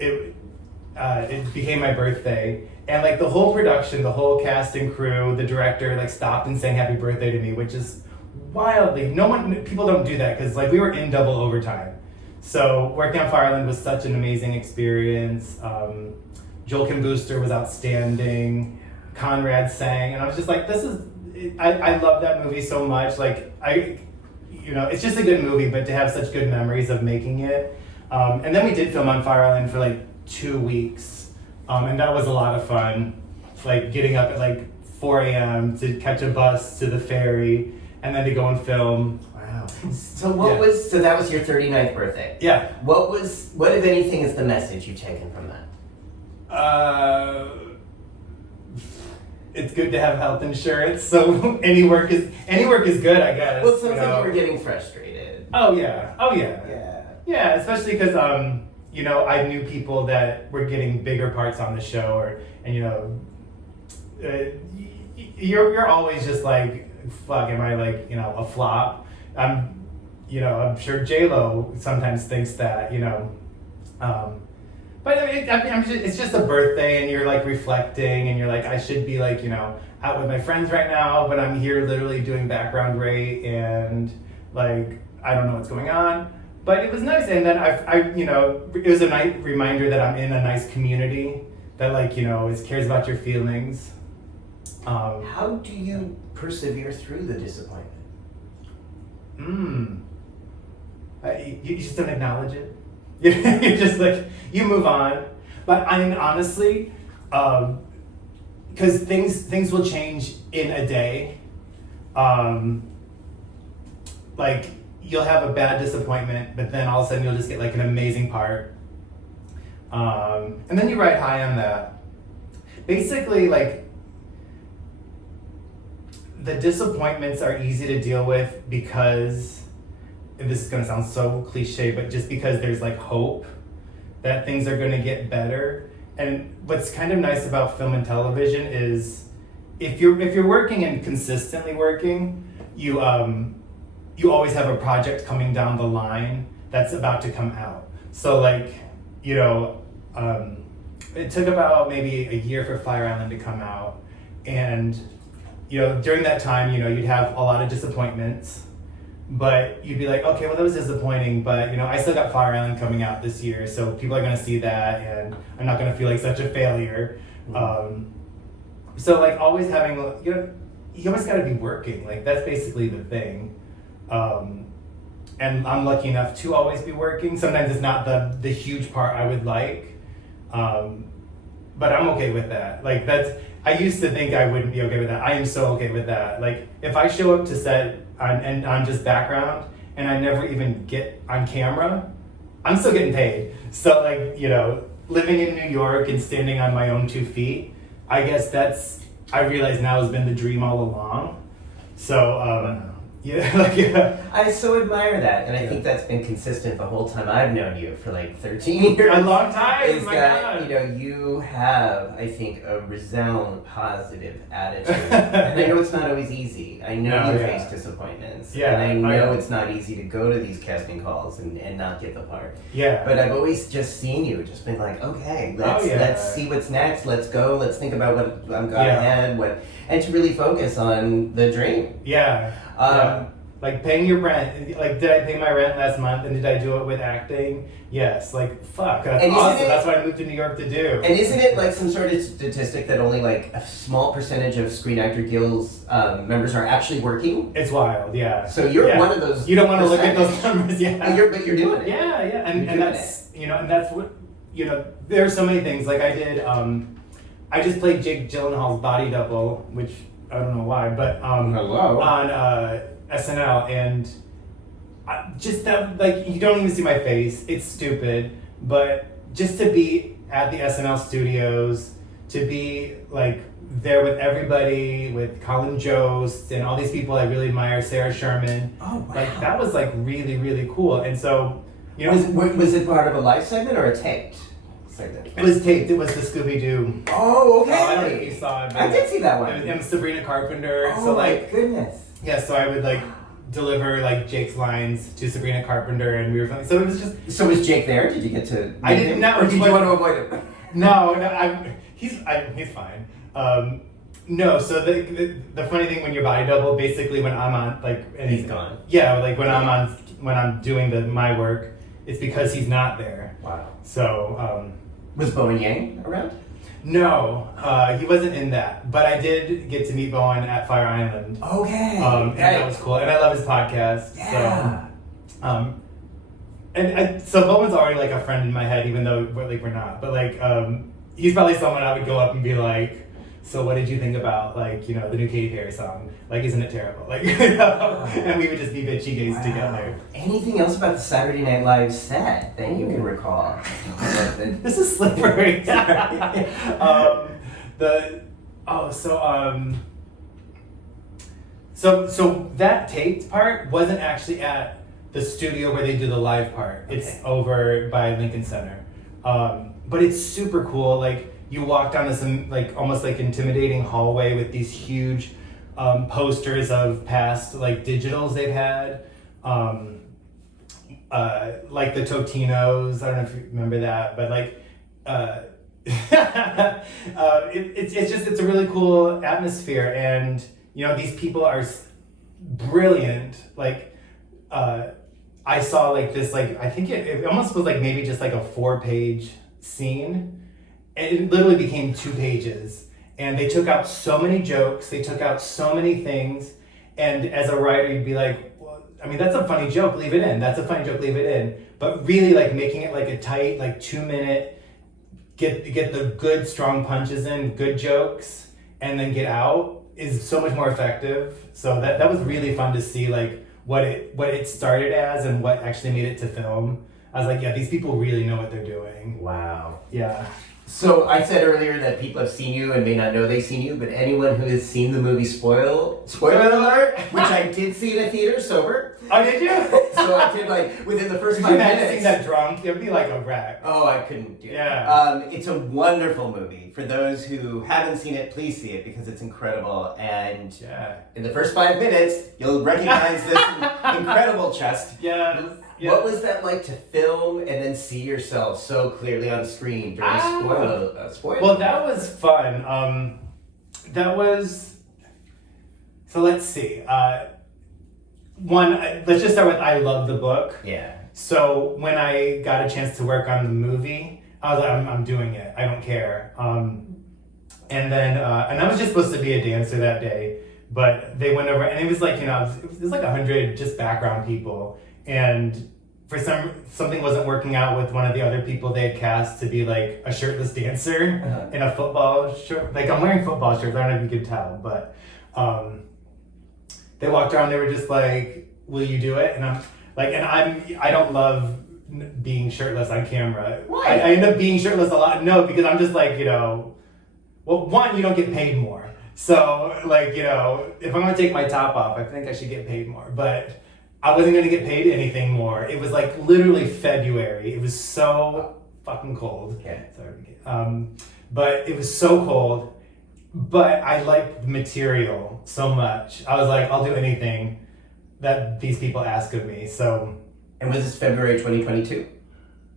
it became my birthday. And, like, the whole production, the whole cast and crew, the director, like, stopped and sang happy birthday to me, which is wildly, people don't do that, because, like, we were in double overtime. So working on Fire Island was such an amazing experience. Joel Kim Booster was outstanding. Conrad sang, and I was just like, I love that movie so much. Like, it's just a good movie, but to have such good memories of making it. And then we did film on Fire Island for, like, 2 weeks. And that was a lot of fun. Like, getting up at, like, 4 a.m. to catch a bus to the ferry, and then to go and film. Wow. So that was your 39th birthday? Yeah. What, if anything, is the message you've taken from that? It's good to have health insurance, so any work is good, I guess. Well, it sounds like you were getting frustrated. Oh yeah, especially because I knew people that were getting bigger parts on the show, you're always just like, fuck, am I, like, a flop? I'm sure J-Lo sometimes thinks that, but it's just a birthday, and you're, like, reflecting, and you're like, I should be, like, out with my friends right now, but I'm here literally doing background rate, and, like, I don't know what's going on. But it was nice, and then it was a nice reminder that I'm in a nice community that, like, cares about your feelings. How do you persevere through the disappointment? You just don't acknowledge it. You're just like, you move on. But I mean, honestly, because things will change in a day. Like, you'll have a bad disappointment, but then all of a sudden you'll just get, like, an amazing part. And then you ride high on that. Basically, like, the disappointments are easy to deal with because, and this is going to sound so cliche, but just because there's, like, hope that things are going to get better. And what's kind of nice about film and television is if you're working and consistently working, you always have a project coming down the line that's about to come out. So, like, it took about maybe a year for Fire Island to come out, and during that time, you'd have a lot of disappointments, but you'd be like, okay, well, that was disappointing, but, I still got Fire Island coming out this year, so people are going to see that, and I'm not going to feel like such a failure. So, like, always having, you always got to be working. Like, that's basically the thing. And I'm lucky enough to always be working. Sometimes it's not the huge part I would like, but I'm okay with that. Like, I used to think I wouldn't be okay with that. I am so okay with that. Like, if I show up to set and I'm just background and I never even get on camera, I'm still getting paid. So, like, living in New York and standing on my own 2 feet, I guess that's I realize now has been the dream all along. So yeah. I so admire that, and I think that's been consistent the whole time I've known you for like 13 years. A long time. Is my that God. you have, I think, a resound positive attitude, and I know it's not always easy. I know you face disappointments, and I know it's not easy to go to these casting calls and not get the part. Yeah. But I've always just seen you, just been like, okay, let's see what's next. Let's go. Let's think about what I'm going ahead. And to really focus on the dream. Yeah. Like paying your rent. Like, did I pay my rent last month, and did I do it with acting? Yes. Like, fuck. That's awesome. That's what I moved to New York to do. And isn't it like some sort of statistic that only like a small percentage of Screen Actor Guild's members are actually working? It's wild. Yeah. So you're one of those. You don't want to look at those numbers. Yeah. But you're doing it. Yeah. And that's and that's what there are so many things. Like I did. I just played Jake Gyllenhaal's body double, which I don't know why, but Hello. On SNL, and just that, like, you don't even see my face. It's stupid, but just to be at the SNL studios, to be like there with everybody, with Colin Jost and all these people I really admire, Sarah Sherman. Oh wow! Like that was like really, really cool. And so was it part of a live segment or a taped segment? It was taped. It was the Scooby Doo. Oh, okay. I don't know if you saw it. I did see that one. And Sabrina Carpenter. Oh so my like goodness. Yeah, so I would like deliver like Jake's lines to Sabrina Carpenter, and we were filming. So it was just. So was Jake there? Did you get to? I didn't. Or did you want to avoid it? No, he's fine. No, so the funny thing when you're body double, basically when I'm on and he's gone. Yeah, like when I'm doing my work, it's because he's not there. Wow. So was Bowen Yang around? No, he wasn't in that, but I did get to meet Bowen at Fire Island. Okay. And that was cool, and I love his podcast. Yeah. So, so Bowen's already like a friend in my head, even though we're not. But like, he's probably someone I would go up and be like, "So what did you think about the new Katy Perry song? Like, isn't it terrible?" Like, and we would just be bitchy gays together. Anything else about the Saturday Night Live set that you can recall? This is slippery. So that taped part wasn't actually at the studio where they do the live part. It's over by Lincoln Center. But it's super cool. Like, you walk down this almost like intimidating hallway with these huge posters of past digitals they've had. Like the Totinos, I don't know if you remember that, but it's a really cool atmosphere, and these people are brilliant. I saw this I think it almost was maybe just a 4-page scene. It literally became 2 pages, and they took out so many jokes, they took out so many things, and as a writer you'd be like, well, I mean, that's a funny joke, leave it in. That's a funny joke, leave it in. But really making it a tight 2-minute, get the good strong punches in, good jokes, and then get out is so much more effective. So that was really fun to see what it started as and what actually made it to film. I was like, yeah, these people really know what they're doing. Wow. Yeah. So I said earlier that people have seen you and may not know they've seen you, but anyone who has seen the movie spoiler alert, which I did see in a theater sober. Oh, did you? So I did within the first 5 Could you minutes. imagine seeing that drunk? It would be like a wreck. Oh, I couldn't do it. Yeah. It's a wonderful movie. For those who haven't seen it, please see it because it's incredible. And in the first 5 minutes, you'll recognize this incredible chest. Yeah. Yeah. What was that like to film and then see yourself so clearly on screen during spoiler? Well, that was fun. So let's see. Let's just start with I love the book. Yeah. So when I got a chance to work on the movie, I was like, I'm doing it. I don't care. And then and I was just supposed to be a dancer that day, but they went over and it was it was 100 just background people. And for something wasn't working out with one of the other people they had cast to be a shirtless dancer in a football shirt. I'm wearing football shirts. I don't know if you could tell, but they walked around. They were just like, "Will you do it?" And I don't love being shirtless on camera. Why? I end up being shirtless a lot. No, because I'm just well, one, you don't get paid more. So, like, you know, if I'm gonna take my top off, I think I should get paid more. But I wasn't gonna get paid anything more. It was like literally February. It was so fucking cold. Yeah. Sorry. But it was so cold. But I liked the material so much. I was like, I'll do anything that these people ask of me. So. And was this February 2022?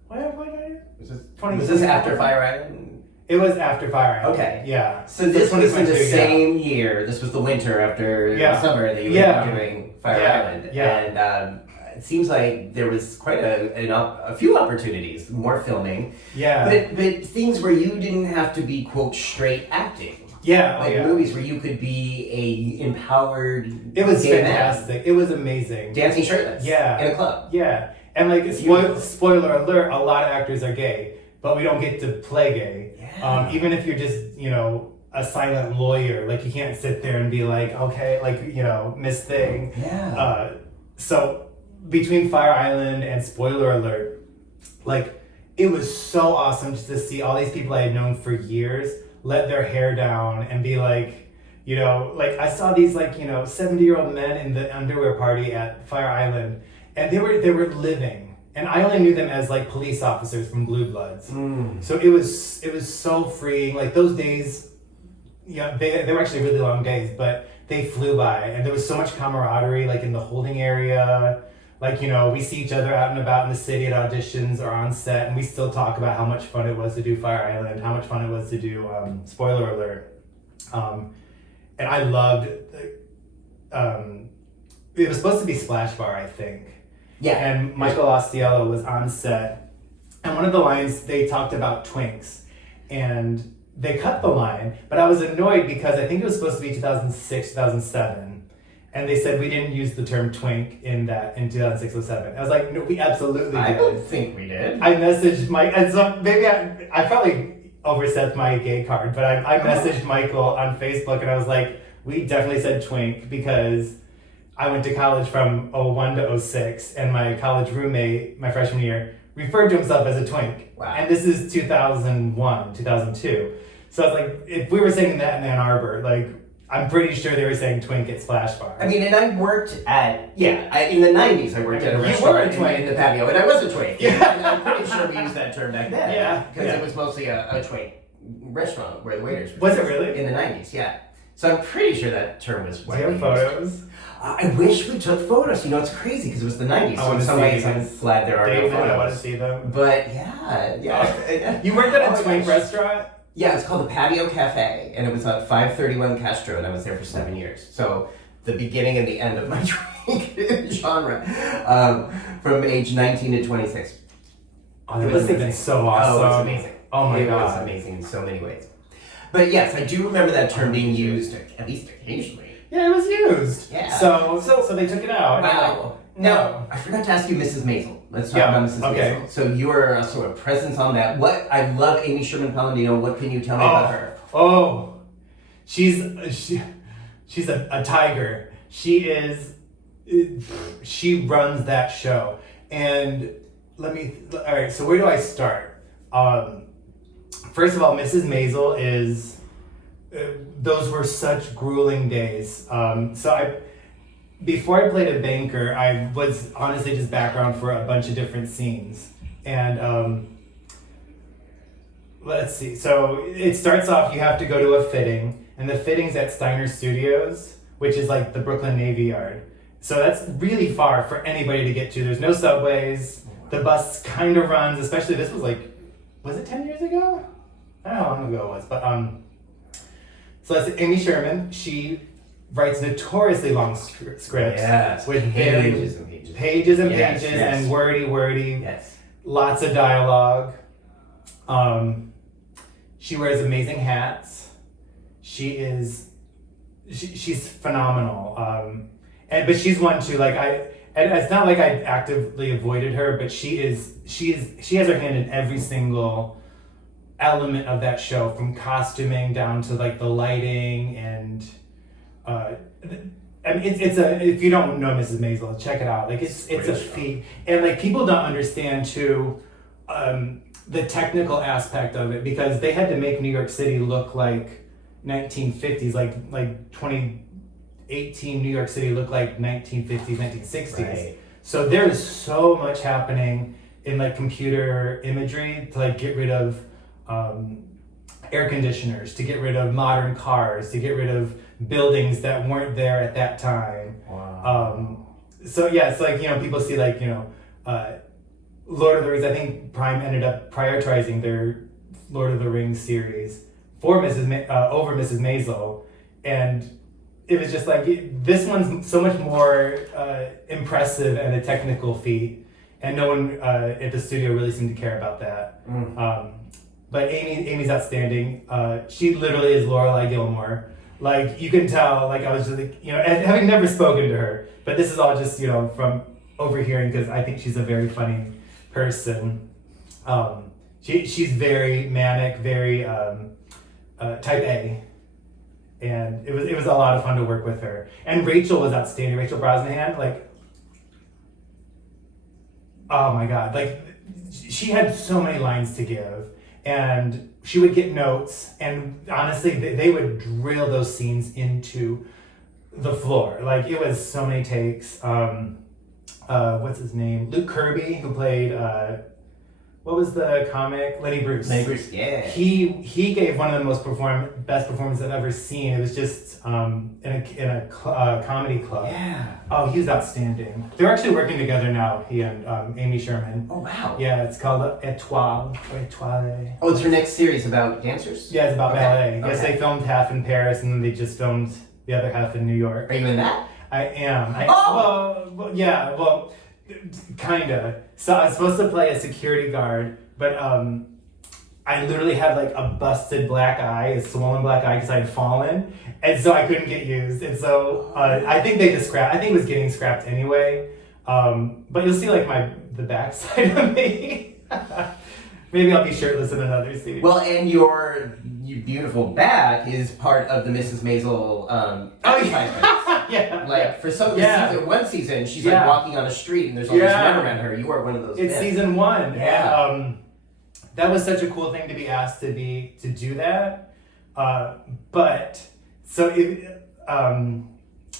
Was this after Fire Island? It was after Fire Island. Okay. Yeah. So this was in the 2022, same year. This was the winter after the summer that you were doing Fire Island. Yeah. And it seems like there was quite a few opportunities, more filming. Yeah. But things where you didn't have to be, quote, straight acting. Yeah. Like movies where you could be a empowered. It was gay fantastic. man. It was amazing. Dancing shirtless. Yeah. In a club. Yeah. And like, spoiler alert, a lot of actors are gay, but we don't get to play gay. Yeah. Even if you're just, you know, a silent lawyer, like you can't sit there and be like, okay, like, you know, Miss Thing. Yeah. So between Fire Island and spoiler alert, like it was so awesome just to see all these people I had known for years let their hair down and be like, you know, like I saw these like, you know, 70-year-old men in the underwear party at Fire Island, and they were living. And I only knew them as like police officers from Blue Bloods. So it was so freeing. Like those days, yeah, they were actually really long days, but they flew by, and there was so much camaraderie, like in the holding area. Like, you know, we see each other out and about in the city at auditions or on set, and we still talk about how much fun it was to do Fire Island, how much fun it was to do spoiler alert. And I loved it was supposed to be Splash Bar, I think. Yeah. And Michael Ostiello was on set, and one of the lines they talked about twinks, and they cut the line, but I was annoyed because I think it was supposed to be 2006, 2007. And they said we didn't use the term twink in 2006-07. I was like, no, we absolutely did. I don't think we did. I messaged Mike, and so maybe I probably overstepped my gay card, but I messaged Michael on Facebook, and I was like, we definitely said twink because I went to college from 01 to 06, and my college roommate, my freshman year, referred to himself as a twink. Wow. And this is 2001, 2002. So I was like, if we were saying that in Ann Arbor, like, I'm pretty sure they were saying twink at Splash Bar. I mean, and I worked at, in the 90s, I worked at a restaurant in the patio, and I was a twink. Yeah. And I'm pretty sure we used that term back then. Yeah. Because it was mostly a twink restaurant where the waiters Was it really? In the 90s, yeah. So I'm pretty sure that term was Do you have photos? I wish we took photos. You know, it's crazy because it was the 90s. So in some ways, I'm glad there are no Damon, photos. I want to see them. But yeah. You worked at a twink restaurant? Yeah, it's called the Patio Cafe, and it was at 531 Castro, and I was there for 7 years. So the beginning and the end of my drink genre, from age 19 to 26. Oh, that must have been so awesome. Oh, it was amazing. Oh my God. God. It was amazing in so many ways. But yes, I do remember that term being used, at least occasionally. Yeah, it was used. Yeah. So they took it out. Wow. Now, I forgot to ask you Mrs. Maisel. Let's talk about Mrs. Maisel. So you're a sort of presence on that. I love Amy Sherman Palladino. What can you tell me about her? Oh, she's a tiger. She runs that show. And all right, so where do I start? First of all, Mrs. Maisel is, those were such grueling days. Before I played a banker, I was honestly just background for a bunch of different scenes. And let's see. So it starts off, you have to go to a fitting, and the fitting's at Steiner Studios, which is like the Brooklyn Navy Yard. So that's really far for anybody to get to. There's no subways. The bus kind of runs, especially this was it 10 years ago? I don't know how long ago it was, but so that's Amy Sherman. She writes notoriously long scripts with pages and pages yes. and wordy. Yes. Lots of dialogue. She wears amazing hats. She's phenomenal. But she's one too. And it's not like I actively avoided her, but she has her hand in every single element of that show, from costuming down to like the lighting and. If you don't know Mrs. Maisel, check it out. Like it's a feat, and like people don't understand too, the technical aspect of it, because they had to make New York City look like 1950s, like 2018 New York City looked like 1950s, 1960s. Right. So there is so much happening in like computer imagery to like get rid of air conditioners, to get rid of modern cars, to get rid of buildings that weren't there at that time. Wow. So yeah, it's like, people see like, Lord of the Rings. I think Prime ended up prioritizing their Lord of the Rings series for over Mrs. Maisel, and it was just like this one's so much more impressive and a technical feat, and no one at the studio really seemed to care about that. But Amy's outstanding. She literally is Lorelai Gilmore. Like you can tell. Like I was just like, having never spoken to her, but this is all just from overhearing because I think she's a very funny person. She's very manic, very type A, and it was a lot of fun to work with her. And Rachel was outstanding. Rachel Brosnahan, like, oh my god, like she had so many lines to give, and she would get notes, and honestly, they would drill those scenes into the floor. Like it was so many takes. What's his name? Luke Kirby, who played what was the comic? Lenny Bruce. Lenny Bruce, yeah. He gave one of the best performances I've ever seen. It was just in a comedy club. Yeah. Oh, he was outstanding. They're actually working together now. He and Amy Sherman. Oh wow. Yeah, it's called Étoile. Oh, it's her next series about dancers? Yeah, it's about ballet. Okay. Yes, they filmed half in Paris and then they just filmed the other half in New York. Are you in that? I am. Oh! Well, kinda. So I was supposed to play a security guard, but I literally had like a busted black eye, a swollen black eye because I had fallen, and so I couldn't get used. And so I think they just scrapped. I think it was getting scrapped anyway. But you'll see like the backside of me. Maybe I'll be shirtless in another scene. Well, and your beautiful back is part of the Mrs. Maisel advertisement. Yeah. Like for some of the one season, she's like walking on a street and there's all these men around her. You are one of those. It's men. season 1. Yeah. And, that was such a cool thing to be asked to do that. But so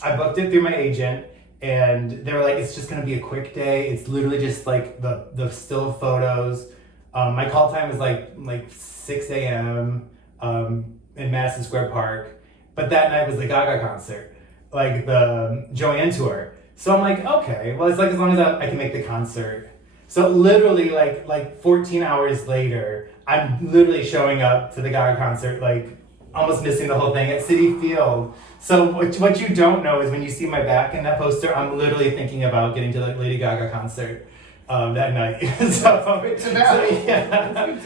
I booked it through my agent, and they were like, "It's just gonna be a quick day. It's literally just like the still photos." My call time is like 6 a.m. In Madison Square Park, but that night was the Gaga concert, like the Joanne tour. So I'm like, okay, well, it's like as long as I can make the concert. So literally, like 14 hours later, I'm literally showing up to the Gaga concert, like almost missing the whole thing at Citi Field. So what you don't know is when you see my back in that poster, I'm literally thinking about getting to the Lady Gaga concert. That night.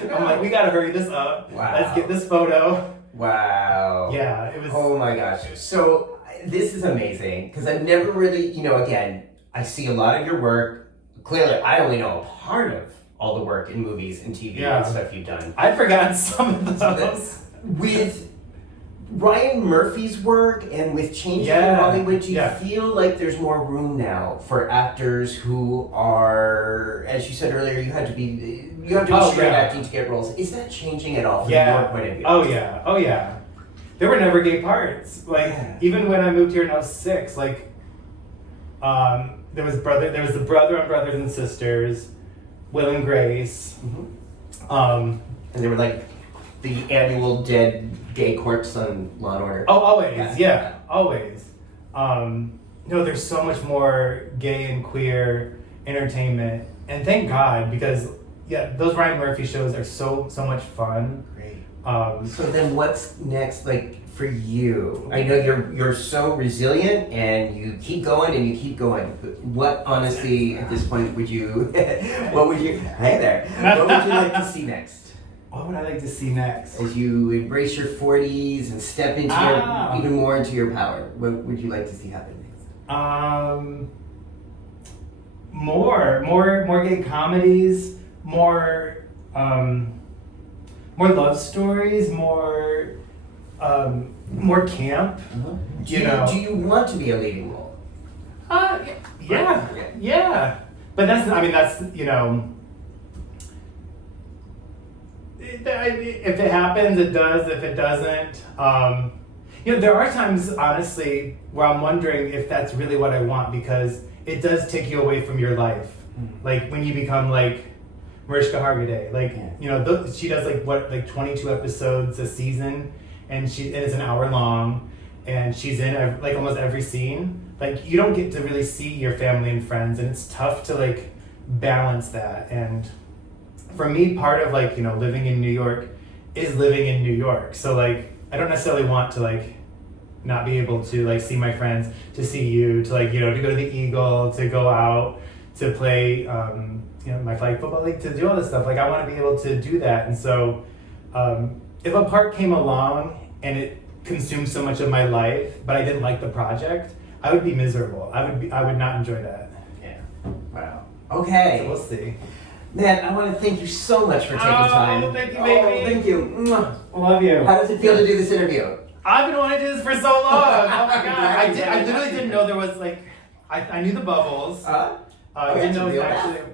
I'm like, we gotta hurry this up. Wow. Let's get this photo. Wow. Yeah, it was. Oh my gosh. So this is amazing because I've never really, again, I see a lot of your work. Clearly, I only know a part of all the work in movies and TV and stuff you've done. I'd forgotten some of those. With Ryan Murphy's work and with changing in Hollywood, do you feel like there's more room now for actors who are, as you said earlier, you have to be straight acting to get roles? Is that changing at all from your point of view? Oh yeah. There were never gay parts. Like even when I moved here and I was 6, like there was the brother on Brothers and Sisters, Will and Grace. And they were like the annual dead gay corpse on Law and Order. Oh, always, always. No, there's so much more gay and queer entertainment, and thank God, because those Ryan Murphy shows are so much fun. Great. So then, what's next, like for you? I know you're so resilient, and you keep going and you keep going. But what, honestly, at this point, would you? What would you? Hey there. What would you like to see next? What would I like to see next? As you embrace your 40s and step into even more into your power, what would you like to see happen next? More gay comedies, more love stories, more camp. Do you want to be a leading role? Yeah. But that's If it happens, it does. If it doesn't, there are times, honestly, where I'm wondering if that's really what I want, because it does take you away from your life. Like when you become like Mariska Hargitay, she does 22 episodes a season, and it's an hour long, and she's in almost every scene. Like you don't get to really see your family and friends, and it's tough to balance that. And for me, part of living in New York is living in New York. So I don't necessarily want to not be able to see my friends, to see you, to to go to the Eagle, to go out, to play my flag football league, to do all this stuff. I want to be able to do that. And so if a part came along and it consumed so much of my life, but I didn't like the project, I would be miserable. I would not enjoy that. Yeah. Wow. Okay. So we'll see. Man, I want to thank you so much for taking time. Thank you, baby. Oh, thank you. Mwah. Love you. How does it feel to do this interview? I've been wanting to do this for so long. Oh my god. I literally didn't know there was I knew the bubbles. I didn't know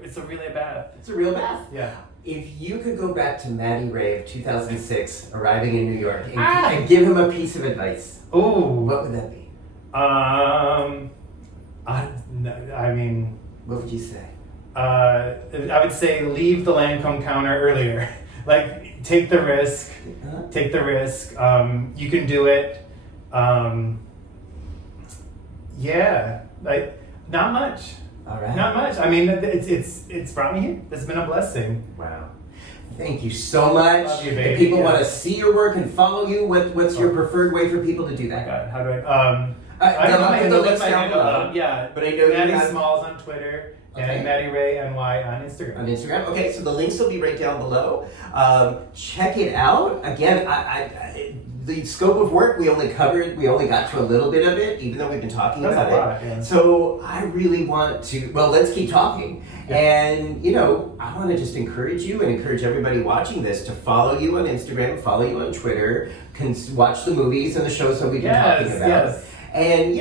it's a really bath. It's a real bath. Yeah. If you could go back to Maddie Ray of 2006, arriving in New York, and give him a piece of advice, what would that be? What would you say? I would say leave the Lancome counter earlier. Take the risk. Take the risk. You can do it. Not much. All right. Not much. I mean, it's brought me here. It's been a blessing. Wow. Thank you so much. Love you, baby. If people want to see your work and follow you, what's your preferred way for people to do that? God, how do I? I don't know. I Put the links my down handle below. up. Yeah, But I know you Maddie have... Smalls on Twitter Okay. and Maddie Ray NY on Instagram. On Instagram. Okay, so the links will be right down below. Check it out. Again, the scope of work we only got to a little bit of it, even though we've been talking about it. Lot, yeah. So I really want to, let's keep talking. Yeah. And, I want to just encourage you and encourage everybody watching this to follow you on Instagram, follow you on Twitter, watch the movies and the shows that we've been talking about. Yes. And,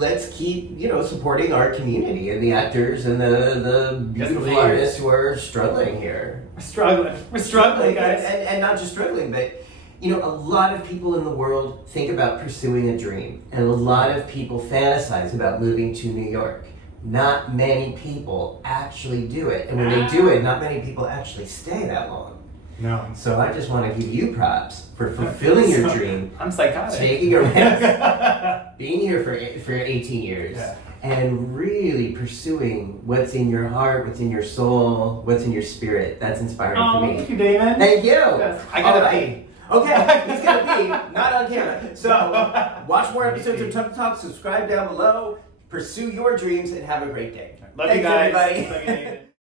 let's keep, supporting our community and the actors and the beautiful artists who are struggling here. We're struggling, guys. And not just struggling, but, a lot of people in the world think about pursuing a dream. And a lot of people fantasize about moving to New York. Not many people actually do it. And when they do it, not many people actually stay that long. No. So I just want to give you props for fulfilling your dream. I'm psychotic. Taking a risk, being here for 18 years, and really pursuing what's in your heart, what's in your soul, what's in your spirit. That's inspiring for me. Thank you, Damon. Thank you. Yes. I gotta pee. Okay, he's gonna pee, not on camera. So watch more episodes of Tough Talk. Subscribe down below. Pursue your dreams and have a great day. Love you guys. Everybody. Love you, David.